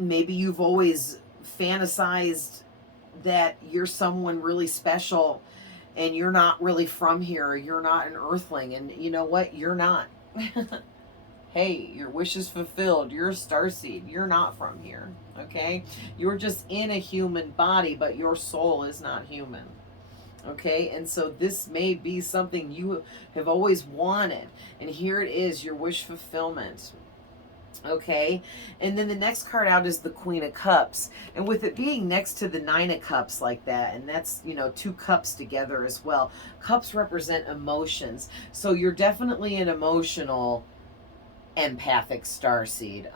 Maybe you've always fantasized that you're someone really special and you're not really from here, or you're not an earthling, and you know what? You're not. Hey, your wish is fulfilled. You're a starseed. You're not from here, okay? You're just in a human body, but your soul is not human, okay? And so this may be something you have always wanted, and here it is, your wish fulfillment. Okay, and then the next card out is the Queen of Cups, and with it being next to the 9 of Cups like that, and that's, you know, 2 cups together as well. Cups represent emotions, so you're definitely an emotional empathic starseed.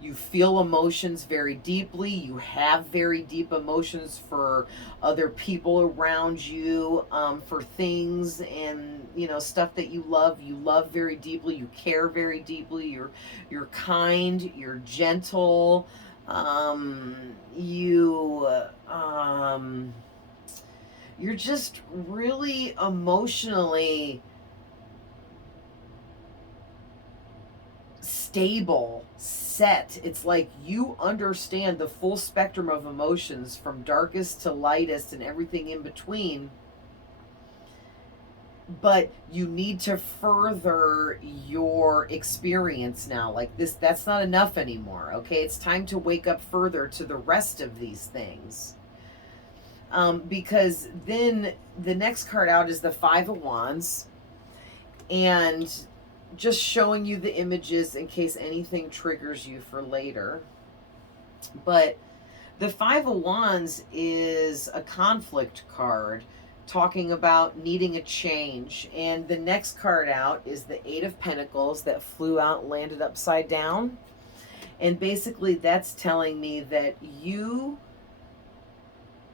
You feel emotions very deeply. You have very deep emotions for other people around you, for things and, you know, stuff that you love. You love very deeply. You care very deeply. You're kind. You're gentle. You're just really emotionally stable, set. It's like you understand the full spectrum of emotions from darkest to lightest and everything in between, but you need to further your experience now. Like this, that's not enough anymore, okay? It's time to wake up further to the rest of these things. Because then the next card out is the 5 of Wands, and just showing you the images in case anything triggers you for later. But the 5 of Wands is a conflict card talking about needing a change. And the next card out is the 8 of Pentacles that flew out and landed upside down. And basically that's telling me that you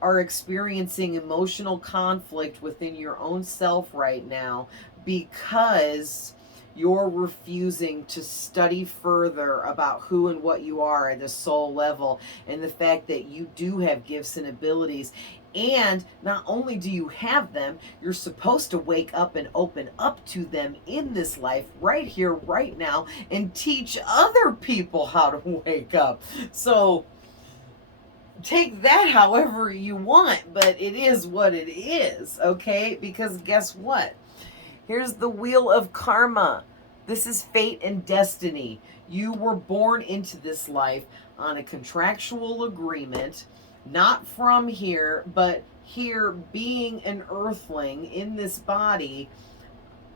are experiencing emotional conflict within your own self right now because you're refusing to study further about who and what you are at the soul level, and the fact that you do have gifts and abilities. And not only do you have them, you're supposed to wake up and open up to them in this life, right here, right now, and teach other people how to wake up. So take that however you want, but it is what it is, okay? Because guess what? Here's the Wheel of Karma. This is fate and destiny. You were born into this life on a contractual agreement, not from here, but here being an earthling in this body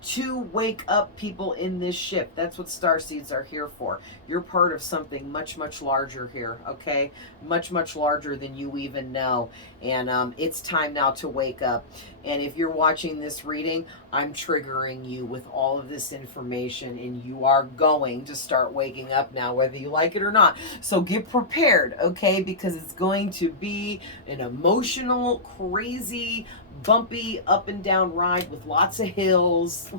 to wake up people in this ship. That's what starseeds are here for. You're part of something much, much larger here, okay? Much, much larger than you even know. And it's time now to wake up. And if you're watching this reading, I'm triggering you with all of this information, and you are going to start waking up now, whether you like it or not. So get prepared, okay? Because it's going to be an emotional, crazy, bumpy up and down ride with lots of hills,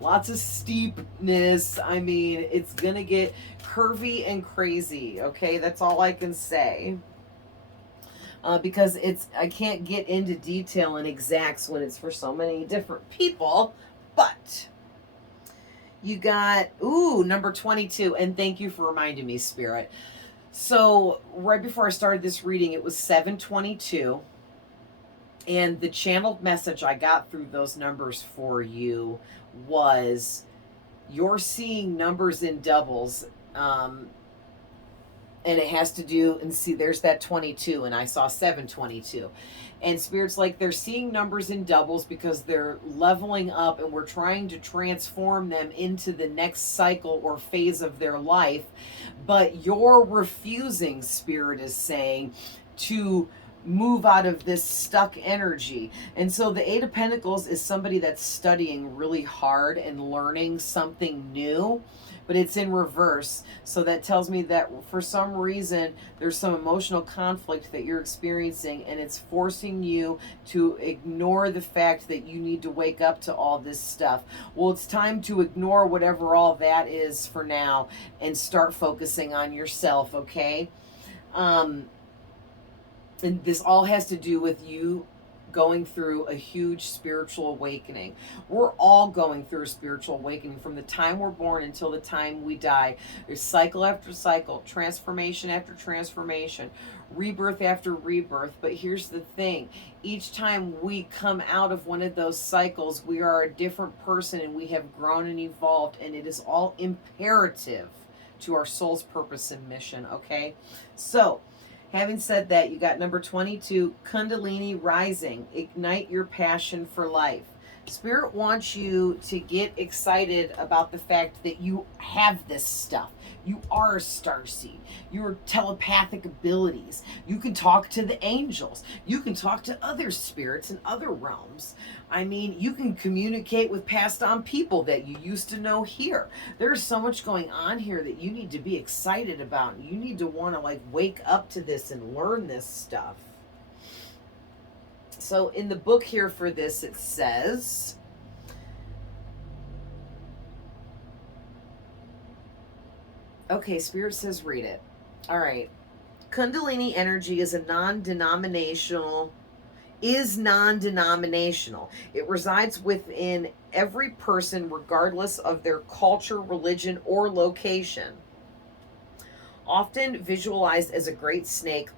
lots of steepness. I mean, it's gonna get curvy and crazy, okay? That's all I can say. Because I can't get into detail and exacts when it's for so many different people, but you got, number 22, and thank you for reminding me, Spirit. So right before I started this reading, it was 722. And the channeled message I got through those numbers for you was, you're seeing numbers in doubles. And it has to do, and see, there's that 22, and I saw 722. And Spirit's like, they're seeing numbers in doubles because they're leveling up, and we're trying to transform them into the next cycle or phase of their life. But you're refusing, Spirit is saying, to move out of this stuck energy. And so the Eight of Pentacles is somebody that's studying really hard and learning something new, but it's in reverse. So that tells me that for some reason there's some emotional conflict that you're experiencing, and it's forcing you to ignore the fact that you need to wake up to all this stuff. Well, it's time to ignore whatever all that is for now and start focusing on yourself, okay? And this all has to do with you going through a huge spiritual awakening. We're all going through a spiritual awakening from the time we're born until the time we die. There's cycle after cycle, transformation after transformation, rebirth after rebirth. But here's the thing. Each time we come out of one of those cycles, we are a different person, and we have grown and evolved, and it is all imperative to our soul's purpose and mission, okay? So, having said that, you got number 22, Kundalini rising. Ignite your passion for life. Spirit wants you to get excited about the fact that you have this stuff. You are a starseed. Your telepathic abilities. You can talk to the angels. You can talk to other spirits in other realms. I mean, you can communicate with passed on people that you used to know here. There's so much going on here that you need to be excited about. You need to want to like wake up to this and learn this stuff. So in the book here for this, it says, okay, Spirit says read it. All right. Kundalini energy is a non-denominational. It resides within every person regardless of their culture, religion, or location. Often visualized as a great snake,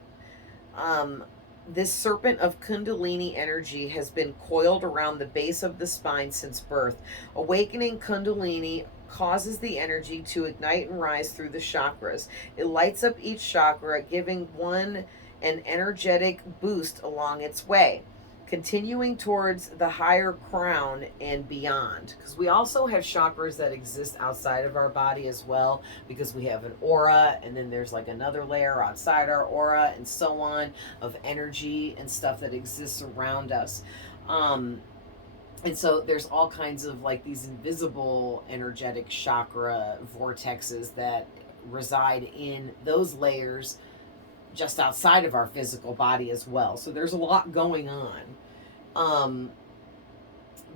this serpent of Kundalini energy has been coiled around the base of the spine since birth. Awakening Kundalini causes the energy to ignite and rise through the chakras. It lights up each chakra, giving one an energetic boost along its way, continuing towards the higher crown and beyond. Because we also have chakras that exist outside of our body as well, because we have an aura, and then there's like another layer outside our aura, and so on, of energy and stuff that exists around us. And so there's all kinds of like these invisible energetic chakra vortexes that reside in those layers just outside of our physical body as well. So there's a lot going on.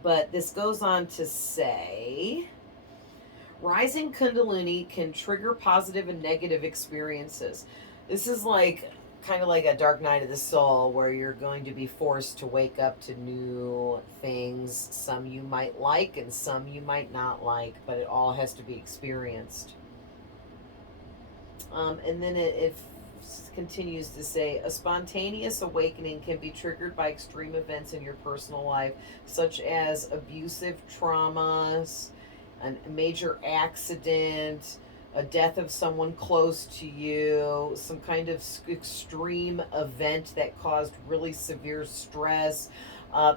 But this goes on to say, rising Kundalini can trigger positive and negative experiences. This is like kind of like a dark night of the soul, where you're going to be forced to wake up to new things. Some you might like and some you might not like, but it all has to be experienced. And then it continues to say, a spontaneous awakening can be triggered by extreme events in your personal life, such as abusive traumas, a major accident, a death of someone close to you, some kind of extreme event that caused really severe stress,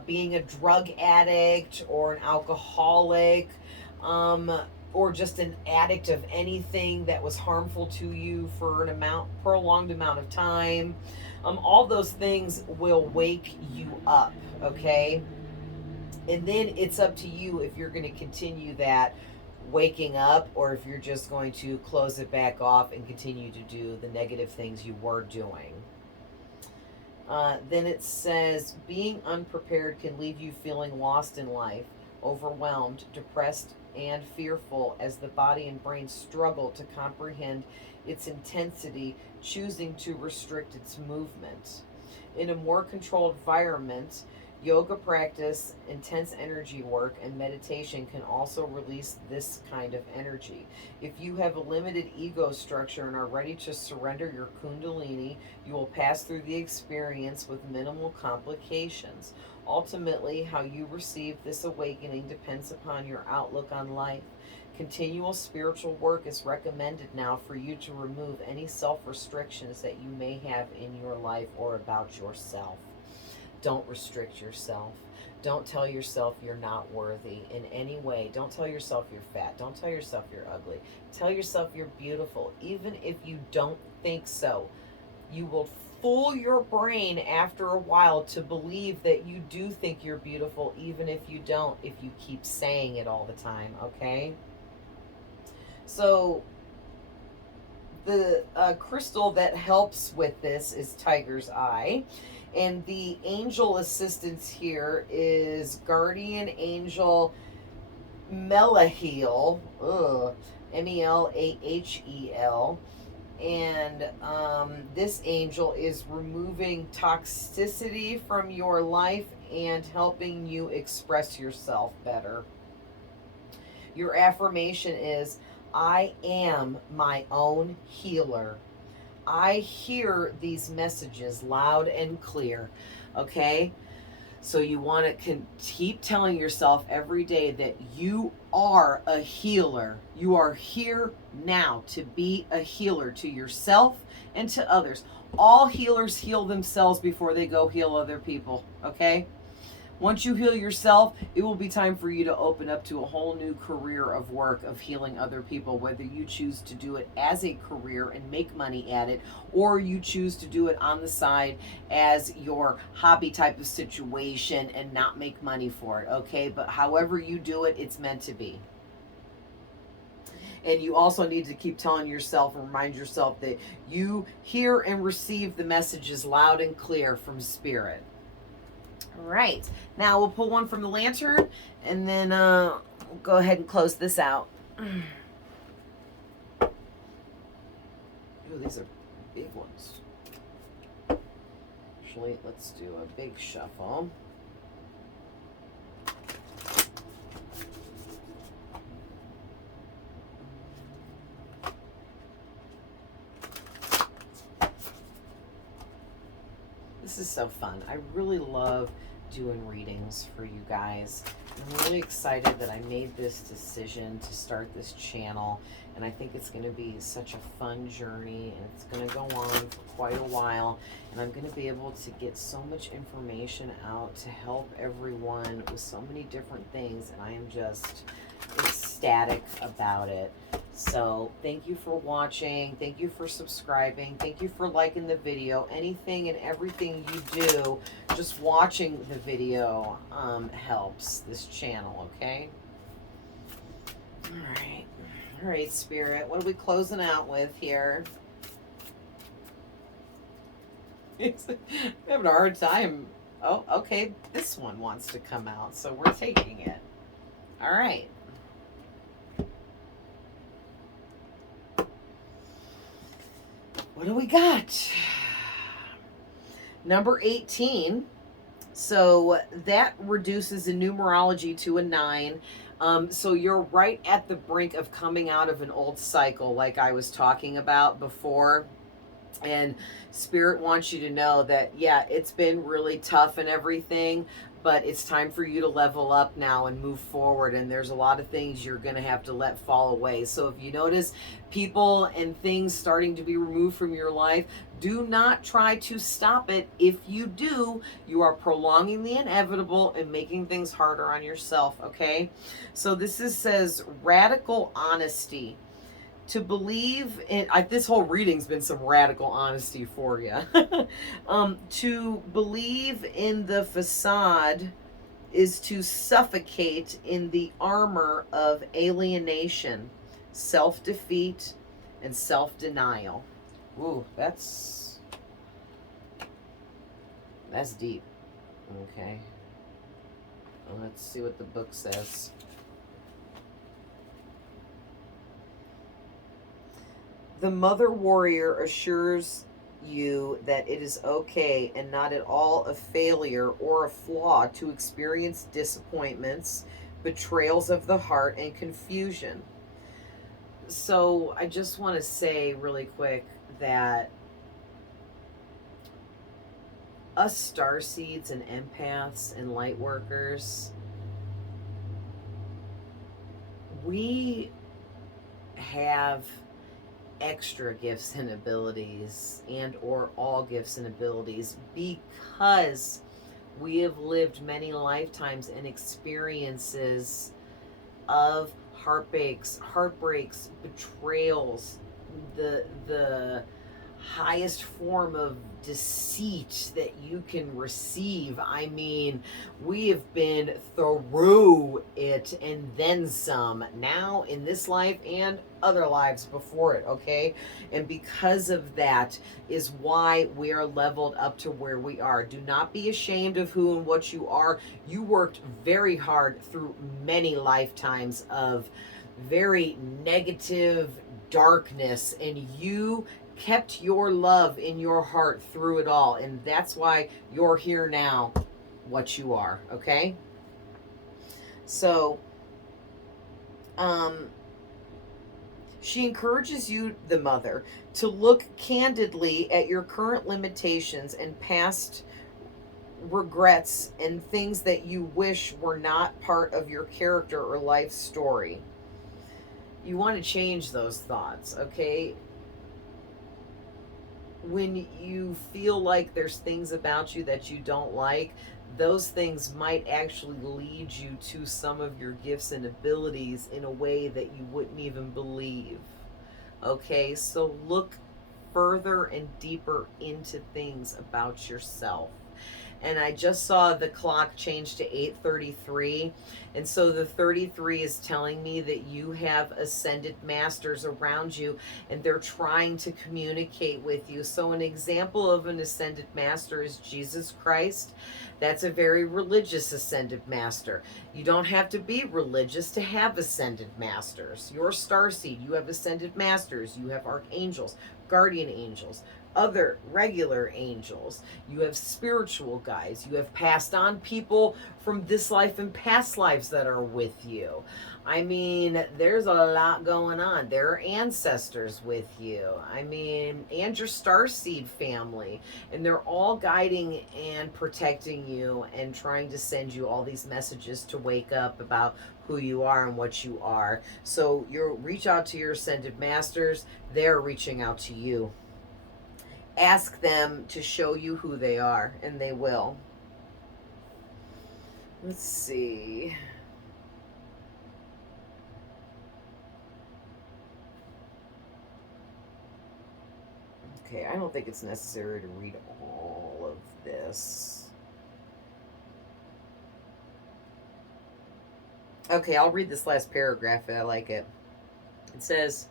being a drug addict or an alcoholic, or just an addict of anything that was harmful to you for prolonged amount of time. All those things will wake you up, okay? And then it's up to you if you're going to continue that waking up, or if you're just going to close it back off and continue to do the negative things you were doing. Then it says, being unprepared can leave you feeling lost in life, overwhelmed, depressed, and fearful as the body and brain struggle to comprehend its intensity, choosing to restrict its movement. In a more controlled environment, yoga practice, intense energy work, and meditation can also release this kind of energy. If you have a limited ego structure and are ready to surrender your Kundalini, you will pass through the experience with minimal complications. Ultimately, how you receive this awakening depends upon your outlook on life. Continual spiritual work is recommended now for you to remove any self-restrictions that you may have in your life or about yourself. Don't restrict yourself. Don't tell yourself you're not worthy in any way. Don't tell yourself you're fat. Don't tell yourself you're ugly. Tell yourself you're beautiful. Even if you don't think so, you will fool your brain after a while to believe that you do think you're beautiful, even if you don't, if you keep saying it all the time, okay? So the crystal that helps with this is Tiger's Eye. And the angel assistance here is Guardian Angel Melahel, Melahel. And this angel is removing toxicity from your life and helping you express yourself better. Your affirmation is, I am my own healer. I hear these messages loud and clear, okay? So you want to keep telling yourself every day that you are a healer. You are here now to be a healer to yourself and to others. All healers heal themselves before they go heal other people, okay? Once you heal yourself, it will be time for you to open up to a whole new career of work of healing other people, whether you choose to do it as a career and make money at it, or you choose to do it on the side as your hobby type of situation and not make money for it, okay? But however you do it, it's meant to be. And you also need to keep telling yourself and remind yourself that you hear and receive the messages loud and clear from Spirit. All right, now we'll pull one from the lantern, and then we'll go ahead and close this out. Oh, these are big ones. Actually, let's do a big shuffle. This is so fun. I really love doing readings for you guys. I'm really excited that I made this decision to start this channel, and I think it's going to be such a fun journey, and it's going to go on for quite a while, and I'm going to be able to get so much information out to help everyone with so many different things, and I am just ecstatic about it. So thank you for watching. Thank you for subscribing. Thank you for liking the video. Anything and everything you do, just watching the video helps this channel, okay? All right, Spirit. What are we closing out with here? I'm having a hard time. Oh, okay. This one wants to come out, so we're taking it. All right. What do we got? Number 18. So that reduces in numerology to a 9. So you're right at the brink of coming out of an old cycle like I was talking about before. And Spirit wants you to know that, yeah, it's been really tough and everything, but it's time for you to level up now and move forward. And there's a lot of things you're going to have to let fall away. So if you notice people and things starting to be removed from your life, do not try to stop it. If you do, you are prolonging the inevitable and making things harder on yourself, okay? So this says radical honesty. To believe in, this whole reading's been some radical honesty for you. To believe in the facade is to suffocate in the armor of alienation, self-defeat, and self-denial. Ooh, that's deep. Okay. Let's see what the book says. The Mother Warrior assures you that it is okay and not at all a failure or a flaw to experience disappointments, betrayals of the heart, and confusion. So I just want to say really quick that us starseeds and empaths and light workers, we have extra gifts and abilities, and or all gifts and abilities, because we have lived many lifetimes and experiences of heartbreaks, betrayals, the highest form of deceit that you can receive. I mean, we have been through it and then some now in this life and other lives before it, okay? And because of that is why we are leveled up to where we are. Do not be ashamed of who and what you are. You worked very hard through many lifetimes of very negative darkness, and you kept your love in your heart through it all, and that's why you're here now, what you are, okay? So she encourages you, the mother, to look candidly at your current limitations and past regrets and things that you wish were not part of your character or life story. You want to change those thoughts, okay? When you feel like there's things about you that you don't like, those things might actually lead you to some of your gifts and abilities in a way that you wouldn't even believe. Okay, so look further and deeper into things about yourself. And I just saw the clock change to 8:33, and so the 33 is telling me that you have ascended masters around you, and they're trying to communicate with you. So an example of an ascended master is Jesus Christ. That's a very religious ascended master. You don't have to be religious to have ascended masters. You're Starseed. You have ascended masters. You have archangels, guardian angels, other regular angels. You have spiritual guides. You have passed on people from this life and past lives that are with you. I mean, there's a lot going on. There are ancestors with you. I mean, and your Starseed family. And they're all guiding and protecting you and trying to send you all these messages to wake up about who you are and what you are. So you reach out to your ascended masters. They're reaching out to you. Ask them to show you who they are, and they will. Let's see. Okay, I don't think it's necessary to read all of this. Okay, I'll read this last paragraph. I like it. It says,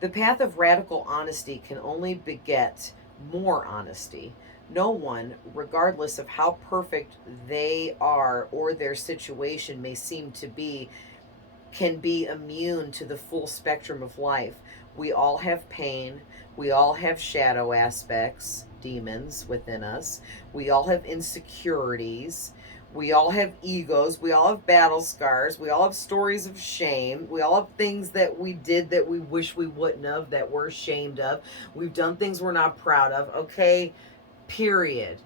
the path of radical honesty can only beget more honesty. No one, regardless of how perfect they are or their situation may seem to be, can be immune to the full spectrum of life. We all have pain. We all have shadow aspects, demons within us. We all have insecurities. We all have egos. We all have battle scars. We all have stories of shame. We all have things that we did that we wish we wouldn't have, that we're ashamed of. We've done things we're not proud of. Okay? Period.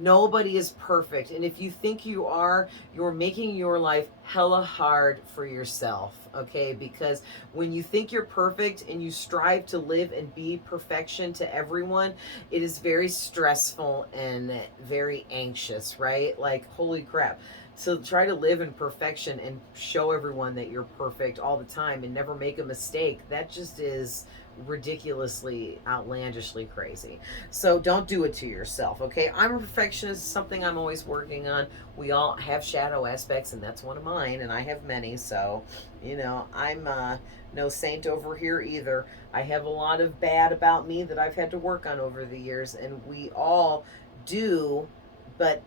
Nobody is perfect. And if you think you are, you're making your life hella hard for yourself. Okay? Because when you think you're perfect and you strive to live and be perfection to everyone, it is very stressful and very anxious, right? Like, holy crap. So try to live in perfection and show everyone that you're perfect all the time and never make a mistake. That just is ridiculously, outlandishly crazy. So don't do it to yourself, okay? I'm a perfectionist, something I'm always working on. We all have shadow aspects, and that's one of mine, and I have many. So, you know, I'm no saint over here either. I have a lot of bad about me that I've had to work on over the years, and we all do, but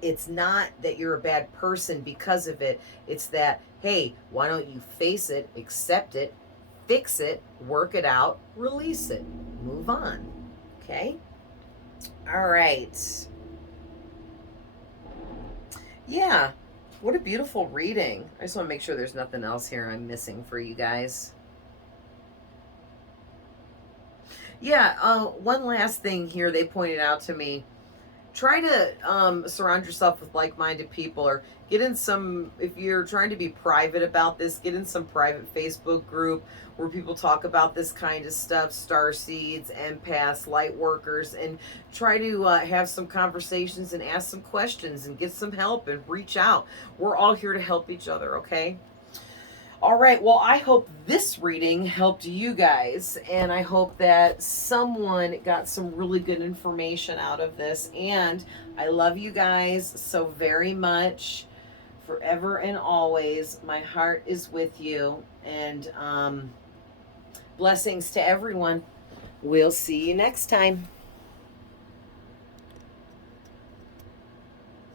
it's not that you're a bad person because of it. It's that, hey, why don't you face it, accept it, fix it, work it out, release it, move on. Okay? All right. Yeah. What a beautiful reading. I just want to make sure there's nothing else here I'm missing for you guys. Yeah, one last thing here they pointed out to me. Try to surround yourself with like-minded people, or get in some, if you're trying to be private about this, get in some private Facebook group where people talk about this kind of stuff, starseeds, empaths, light workers, and try to have some conversations and ask some questions and get some help and reach out. We're all here to help each other, okay? All right, well, I hope this reading helped you guys, and I hope that someone got some really good information out of this. And I love you guys so very much, forever and always. My heart is with you, and blessings to everyone. We'll see you next time.